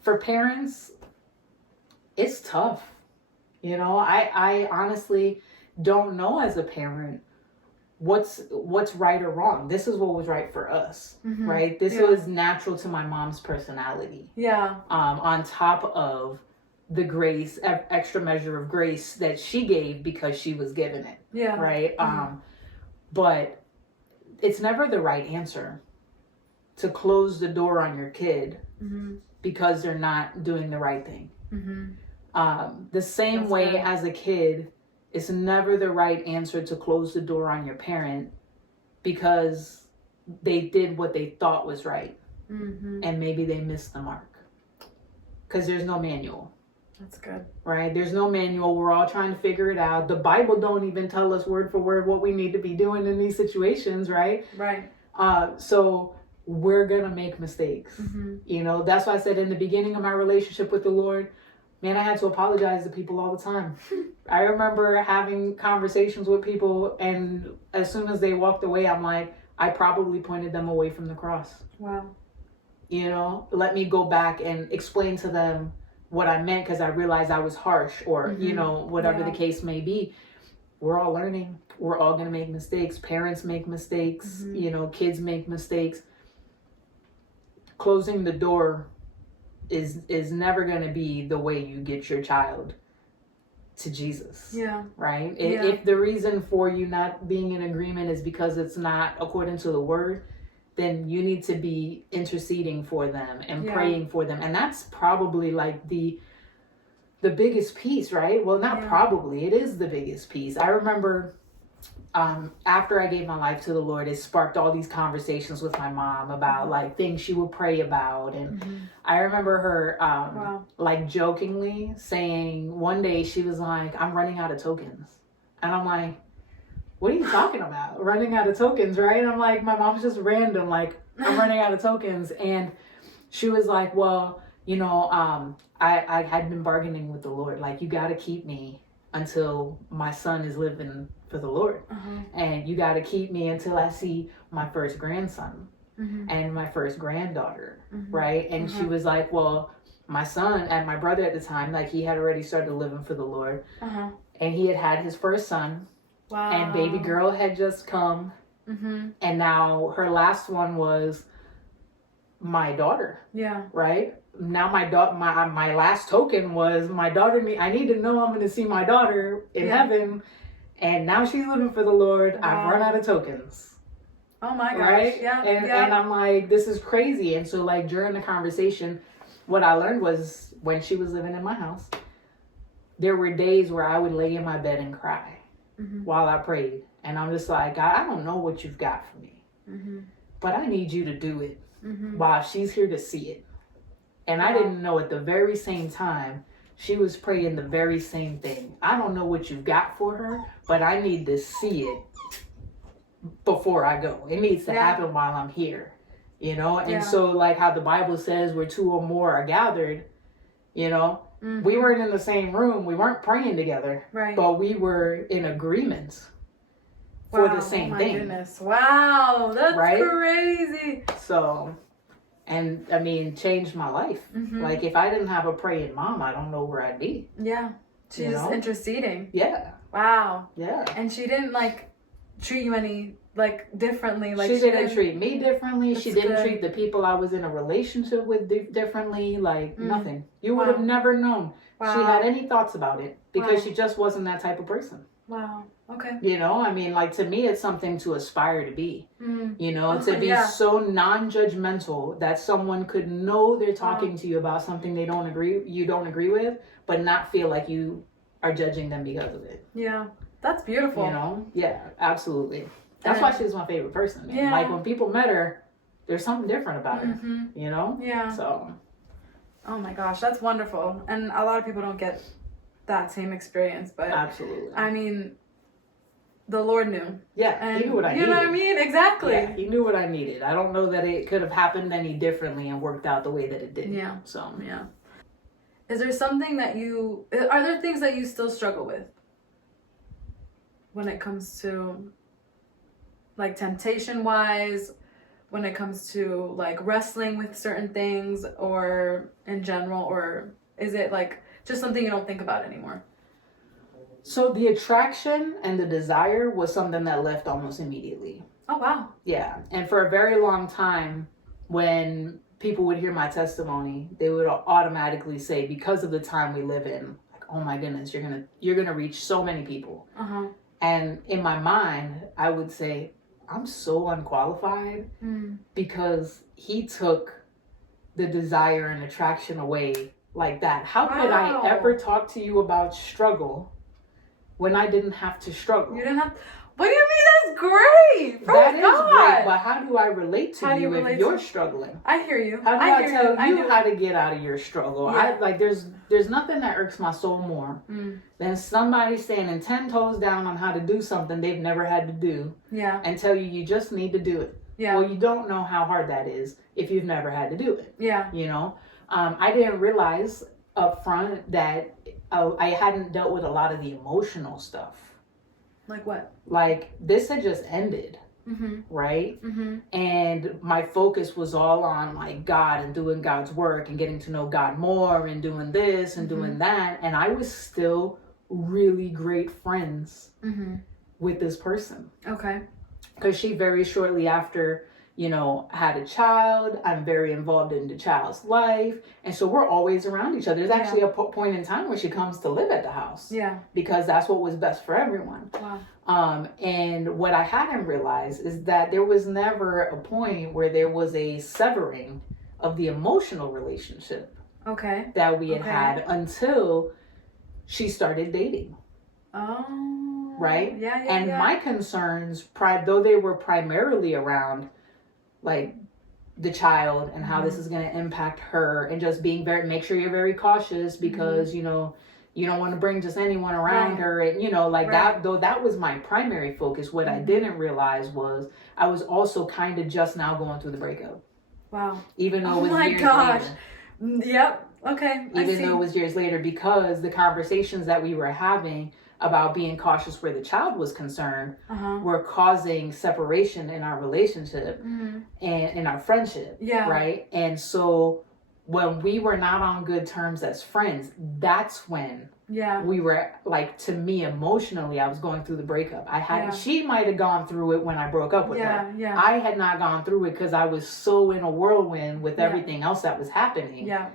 for parents, it's tough. I honestly don't know as a parent what's right or wrong. This is what was right for us, right? This was natural to my mom's personality. Yeah. On top of the grace, extra measure of grace that she gave because she was given it. Yeah. Right? But it's never the right answer to close the door on your kid because they're not doing the right thing. The same way as a kid, it's never the right answer to close the door on your parent because they did what they thought was right and maybe they missed the mark because there's no manual. That's good. Right? There's no manual. We're all trying to figure it out. The Bible don't even tell us word for word what we need to be doing in these situations, right? Right. So we're gonna make mistakes. You know, that's why I said in the beginning of my relationship with the Lord, man, I had to apologize to people all the time. I remember having conversations with people, and as soon as they walked away, I'm like, I probably pointed them away from the cross. Wow. You know, let me go back and explain to them what I meant, because I realized I was harsh, or, you know, whatever the case may be. We're all learning. We're all going to make mistakes. Parents make mistakes. You know, kids make mistakes. Closing the door is never going to be the way you get your child to Jesus. Yeah. Right? Yeah. If the reason for you not being in agreement is because it's not according to the word, then you need to be interceding for them and praying for them. And that's probably like the biggest piece, right? Well, not probably, it is the biggest piece. I remember after I gave my life to the Lord, it sparked all these conversations with my mom about like things she would pray about. And I remember her like jokingly saying one day, she was like, I'm running out of tokens. And I'm like, what are you talking about? Running out of tokens, right? And I'm like, my mom's just random, like, I'm running out of tokens. And she was like, well, you know, I had been bargaining with the Lord. Like, you got to keep me until my son is living for the Lord. And you got to keep me until I see my first grandson and my first granddaughter, right? And she was like, well, my son and my brother at the time, like, he had already started living for the Lord. And he had his first son. Wow. And baby girl had just come. And now her last one was my daughter. Yeah. Right? Now my last token was my daughter. I need to know I'm going to see my daughter in heaven. And now she's living for the Lord. I've run out of tokens. Oh my gosh. Right? Yeah. And I'm like, this is crazy. And so like during the conversation, what I learned was when she was living in my house, there were days where I would lay in my bed and cry while I prayed. And I'm just like, God, I don't know what you've got for me, but I need you to do it while she's here to see it. And I didn't know at the very same time, she was praying the very same thing. I don't know what you've got for her, but I need to see it before I go. It needs to happen while I'm here, you know? And so like how the Bible says where two or more are gathered, you know, we weren't in the same room. We weren't praying together, but we were in agreement for the same thing. Goodness. Wow. That's crazy. So, and I mean, changed my life. Like if I didn't have a praying mom, I don't know where I'd be. Yeah. She's just interceding. Yeah. Wow. Yeah. And she didn't like treat you any like differently. Like she didn't treat me differently. That's she didn't good. treat the people I was in a relationship with differently. Like nothing. You would have never known she had any thoughts about it because she just wasn't that type of person. Wow. Okay. You know, I mean, like to me, it's something to aspire to be. You know, to be so non-judgmental that someone could know they're talking to you about something you don't agree with, but not feel like you are judging them because of it. Yeah, that's beautiful. You know, yeah, absolutely. That's why she's my favorite person. Man. Like when people met her, there's something different about her. You know. Yeah. So. Oh my gosh, that's wonderful, and a lot of people don't get that same experience, but absolutely. I mean, the Lord knew. Yeah, and he knew what I needed. You know what I mean? Exactly. Yeah, he knew what I needed. I don't know that it could have happened any differently and worked out the way that it did. Yeah. So. Yeah. Is there something that are there things that you still struggle with when it comes to like temptation wise, when it comes to like wrestling with certain things or in general, or is it like just something you don't think about anymore? So the attraction and the desire was something that left almost immediately. Oh, wow. Yeah. And for a very long time, when people would hear my testimony, they would automatically say, because of the time we live in, like, oh my goodness, you're gonna reach so many people. And in my mind, I would say, I'm so unqualified because he took the desire and attraction away like that. How could I ever talk to you about struggle when I didn't have to struggle? You didn't have. What do you mean? That's great. That Praise is God. great, but how do I relate to How do you you relate if you're to- struggling? I hear you. How do I hear tell I you do. how to get out of your struggle? Yeah. There's nothing that irks my soul more than somebody standing 10 toes down on how to do something they've never had to do Yeah. and tell you just need to do it. Yeah. Well, you don't know how hard that is if you've never had to do it. Yeah. You know, I didn't realize up front that I hadn't dealt with a lot of the emotional stuff. Like what? Like this had just ended. Right? And my focus was all on like God and doing God's work and getting to know God more and doing this and doing that. And I was still really great friends with this person. Okay. Because she very shortly after, you know, had a child. I'm very involved in the child's life. And so we're always around each other. There's actually a point in time where she comes to live at the house. Yeah. Because that's what was best for everyone. Wow. And what I hadn't realized is that there was never a point where there was a severing of the emotional relationship Okay. that we had until she started dating. Oh. Right? Yeah. And my concerns, though they were primarily around like the child and how this is going to impact her and just being make sure you're very cautious because, you know, you don't want to bring just anyone around her. And, you know, like that, though that was my primary focus. What I didn't realize was I was also kind of just now going through the breakup. Wow. Even though it was years later. Yep. Okay. Even though it was years later, because the conversations that we were having about being cautious where the child was concerned were causing separation in our relationship and in our friendship. Yeah. Right. And so when we were not on good terms as friends, that's when we were like, to me emotionally, I was going through the breakup. She might have gone through it when I broke up with her. Yeah. I had not gone through it because I was so in a whirlwind with everything else that was happening. Yeah.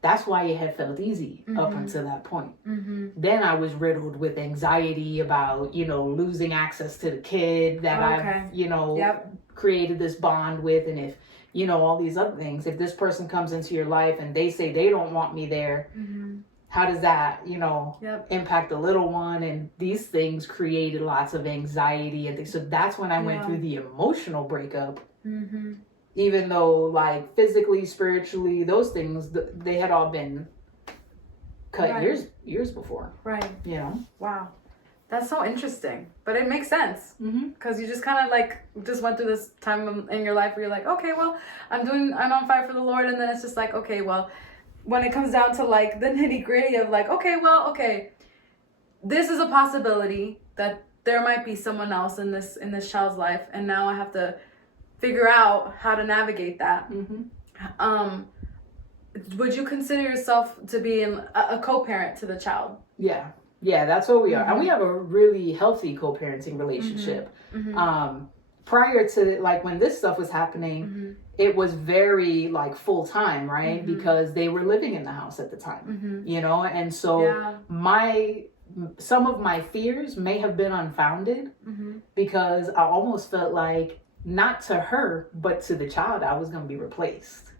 That's why it had felt easy up until that point. Then I was riddled with anxiety about, you know, losing access to the kid that I've, you know, created this bond with. And if, you know, all these other things, if this person comes into your life and they say they don't want me there, how does that, you know, impact the little one? And these things created lots of anxiety and things. So that's when I went through the emotional breakup. Even though, like, physically, spiritually, those things, they had all been cut years before. Right. You know? Wow. That's so interesting. But it makes sense. Because you just kind of, like, just went through this time in your life where you're like, okay, well, I'm on fire for the Lord. And then it's just like, okay, well, when it comes down to, like, the nitty-gritty of, like, okay, this is a possibility that there might be someone else in this child's life. And now I have to figure out how to navigate that. Would you consider yourself to be a co-parent to the child? Yeah, that's what we are. And we have a really healthy co-parenting relationship. Prior to, like, when this stuff was happening, it was very, like, full-time, right? Because they were living in the house at the time, you know? And so some of my fears may have been unfounded because I almost felt like, not to her, but to the child, I was going to be replaced.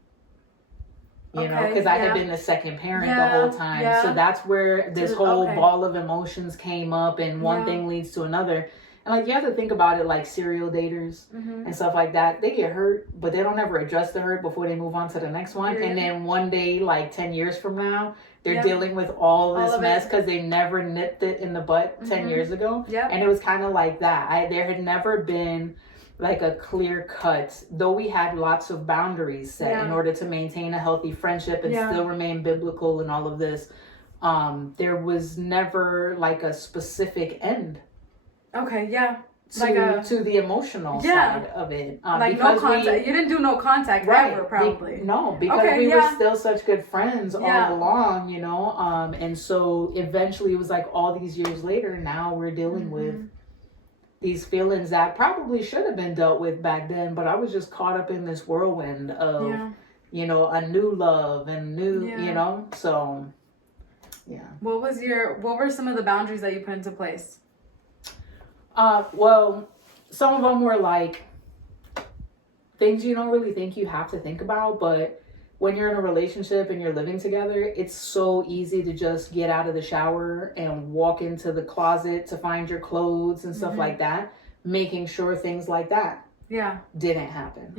You know, because I had been the second parent the whole time. Yeah. So that's where this whole ball of emotions came up, and one thing leads to another. And, like, you have to think about it like serial daters and stuff like that. They get hurt, but they don't ever address the hurt before they move on to the next one. And then one day, like 10 years from now, they're dealing with all this mess because they never nipped it in the butt 10 years ago. And it was kind of like that. There had never been like a clear cut, though we had lots of boundaries set in order to maintain a healthy friendship and still remain biblical and all of this. There was never like a specific end. Okay, to the emotional side of it. Like no contact. You didn't do no contact ever, probably. Because we were still such good friends all along, you know. And so eventually it was like all these years later, now we're dealing with these feelings that probably should have been dealt with back then, but I was just caught up in this whirlwind of, you know, a new love and new, you know, so, What were some of the boundaries that you put into place? Well, some of them were like things you don't really think you have to think about, but when you're in a relationship and you're living together, it's so easy to just get out of the shower and walk into the closet to find your clothes and stuff like that, making sure things like that didn't happen.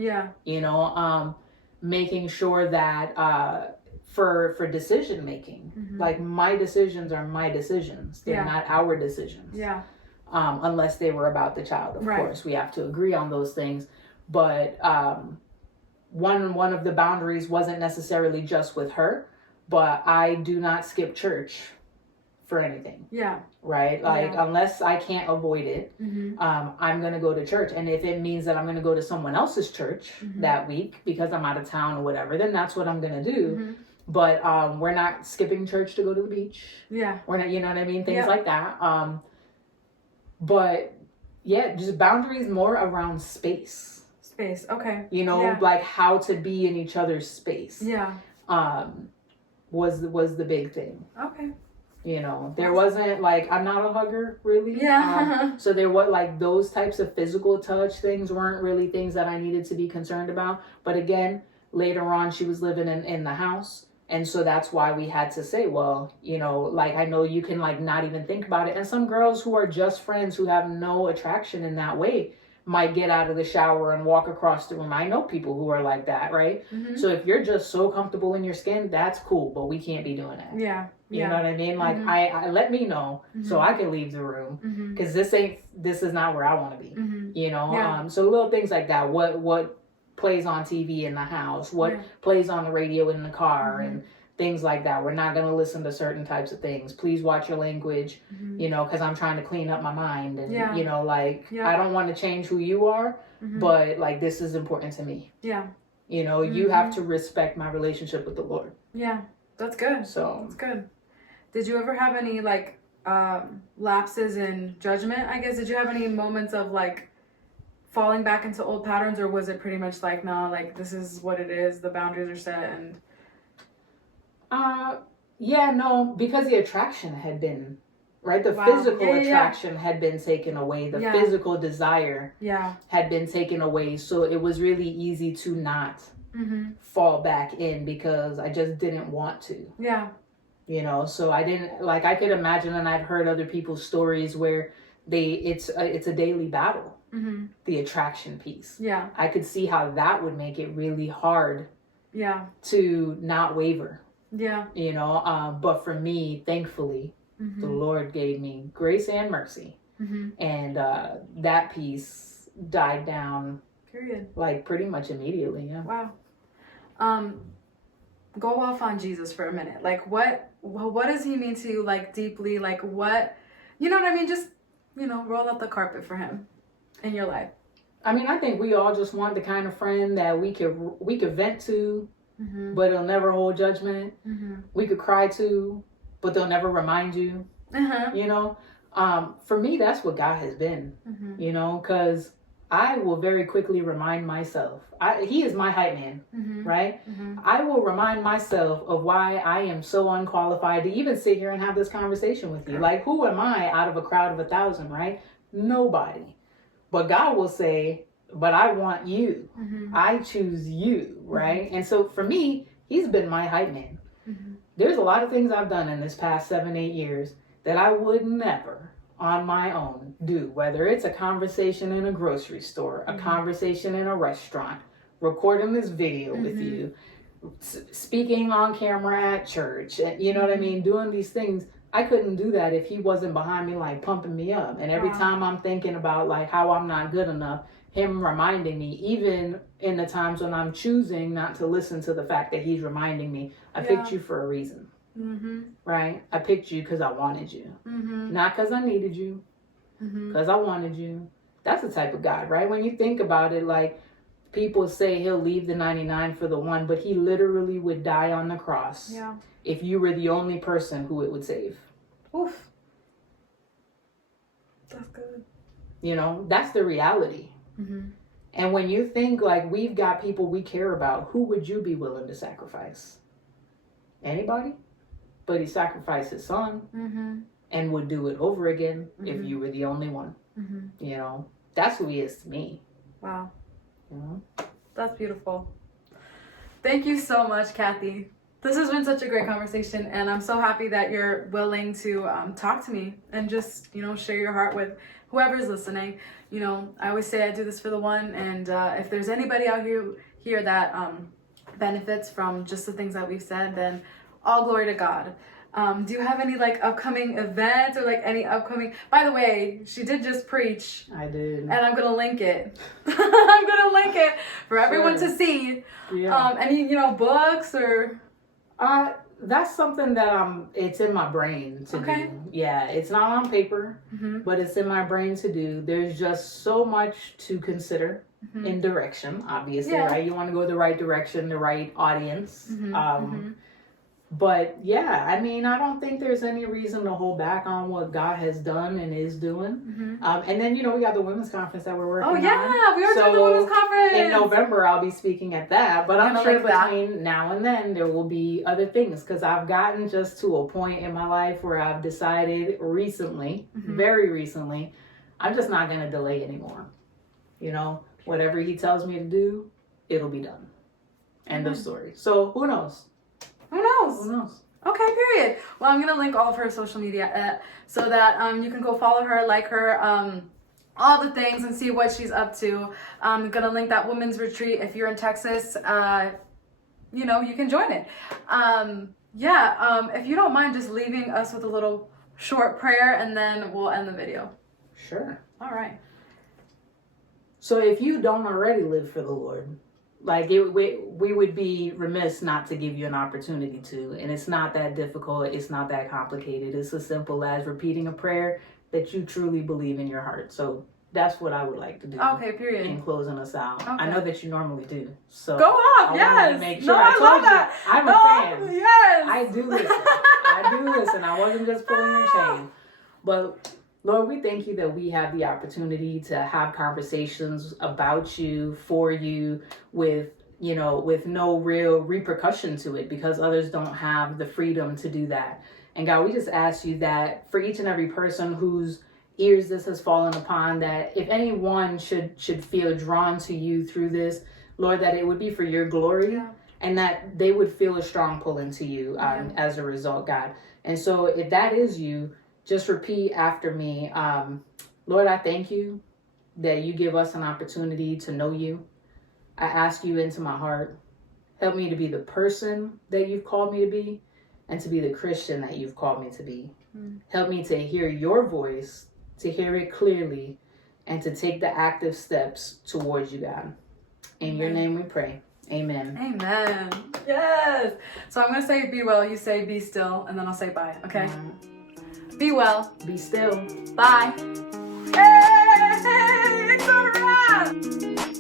You know, making sure that for decision making, like my decisions are my decisions. They're not our decisions. Unless they were about the child, of course. We have to agree on those things. But one of the boundaries wasn't necessarily just with her, but I do not skip church for anything. Right? Like, unless I can't avoid it, I'm going to go to church. And if it means that I'm going to go to someone else's church that week because I'm out of town or whatever, then that's what I'm going to do. But we're not skipping church to go to the beach. We're not, you know what I mean? Things like that. But yeah, just boundaries more around space. Okay. You know, like how to be in each other's space. Was the big thing. Okay. You know, there wasn't like, I'm not a hugger really. So there was like those types of physical touch things weren't really things that I needed to be concerned about. But again, later on she was living in the house. And so that's why we had to say, well, you know, like, I know you can like not even think about it. And some girls who are just friends who have no attraction in that way might get out of the shower and walk across the room. I know people who are like that, right? So if you're just so comfortable in your skin, that's cool, but we can't be doing that. You know what I mean? Like, I let me know so I can leave the room, because this is not where I want to be. You know, so little things like that. What plays on TV in the house, what plays on the radio in the car, and things like that. We're not going to listen to certain types of things. Please watch your language, you know, because I'm trying to clean up my mind. And, you know, like, I don't want to change who you are, but, like, this is important to me. You know, you have to respect my relationship with the Lord. That's good. So. That's good. Did you ever have any, like, lapses in judgment, I guess? Did you have any moments of, like, falling back into old patterns, or was it pretty much like, no, like, this is what it is, the boundaries are set, and... No, because the attraction had been, right? The physical attraction had been taken away. The physical desire had been taken away. So it was really easy to not fall back in because I just didn't want to. You know, so I didn't, like, I could imagine, and I've heard other people's stories where it's a daily battle. The attraction piece. I could see how that would make it really hard to not waver. You know, but for me, thankfully, the Lord gave me grace and mercy. And that piece died down. Period. Like pretty much immediately. Wow. Go off on Jesus for a minute. Like, what does he mean to you, like, deeply? Like, what, you know what I mean? Just, you know, roll out the carpet for him in your life. I mean, I think we all just want the kind of friend that we could vent to, but it'll never hold judgment. We could cry to, but they'll never remind you. You know, for me, that's what God has been. You know, because I will very quickly remind myself. He is my hype man, right? I will remind myself of why I am so unqualified to even sit here and have this conversation with you. Like, who am I out of a crowd of 1,000, right? Nobody. But God will say, but I want you. I choose you, right? And so for me, he's been my hype man. There's a lot of things I've done in this past 7-8 years that I would never on my own do, whether it's a conversation in a grocery store, a conversation in a restaurant, recording this video with you, speaking on camera at church, you know what I mean? Doing these things. I couldn't do that if he wasn't behind me, like pumping me up. And every time I'm thinking about like how I'm not good enough, him reminding me, even in the times when I'm choosing not to listen to the fact that he's reminding me, I picked you for a reason. Right? I picked you because I wanted you. Not because I needed you. Because I wanted you. That's the type of God, right? When you think about it, like, people say he'll leave the 99 for the one, but he literally would die on the cross if you were the only person who it would save. Oof. That's good. You know, that's the reality. And when you think like we've got people we care about, who would you be willing to sacrifice? Anybody? But he sacrificed his son and would do it over again if you were the only one. You know, that's who he is to me. Wow. You know? That's beautiful. Thank you so much, Kathy. This has been such a great conversation, and I'm so happy that you're willing to talk to me and just, share your heart with whoever's listening. I always say I do this for the one, and if there's anybody out here that benefits from just the things that we've said, then all glory to God. Do you have any upcoming events or any upcoming? By the way, she did just preach. I did, and I'm gonna link it. I'm gonna link it for everyone to see. Yeah. Any books or? That's something that it's in my brain to do. Yeah, it's not on paper, but it's in my brain to do. There's just so much to consider in direction, obviously, right? You want to go the right direction, the right audience. But yeah, I mean, I don't think there's any reason to hold back on what God has done and is doing. And then, we got the women's conference that we're working on. Oh yeah, we are doing the women's conference. In November, I'll be speaking at that. But I'm sure between now and then, there will be other things. Because I've gotten just to a point in my life where I've decided recently, very recently, I'm just not going to delay anymore. Whatever he tells me to do, it'll be done. End of story. So who knows? Who knows? Okay, period. Well, I'm going to link all of her social media so that you can go follow her, like her, all the things, and see what she's up to. I'm going to link that women's retreat. If you're in Texas, you can join it. If you don't mind just leaving us with a little short prayer, and then we'll end the video. Sure. All right. So if you don't already live for the Lord, we would be remiss not to give you an opportunity to. And it's not that difficult. It's not that complicated. It's as simple as repeating a prayer that you truly believe in your heart. So that's what I would like to do. Okay, period. In closing us out. Okay. I know that you normally do. So go off, yes. Make sure. No, I love that. I'm a fan. Yes. I do listen. I wasn't just pulling your chain. But Lord, we thank you that we have the opportunity to have conversations about you, for you, with no real repercussion to it, because others don't have the freedom to do that. And God, we just ask you that for each and every person whose ears this has fallen upon, that if anyone should feel drawn to you through this, Lord, that it would be for your glory, and that they would feel a strong pull into you as a result, God. And so if that is you, just repeat after me. Lord, I thank you that you give us an opportunity to know you. I ask you into my heart. Help me to be the person that you've called me to be, and to be the Christian that you've called me to be. Help me to hear your voice, to hear it clearly, and to take the active steps towards you, God. In your name we pray. Amen. Amen. Yes. So I'm going to say be well, you say be still, and then I'll say bye. Okay? Be well. Be still. Bye. Hey, it's a wrap.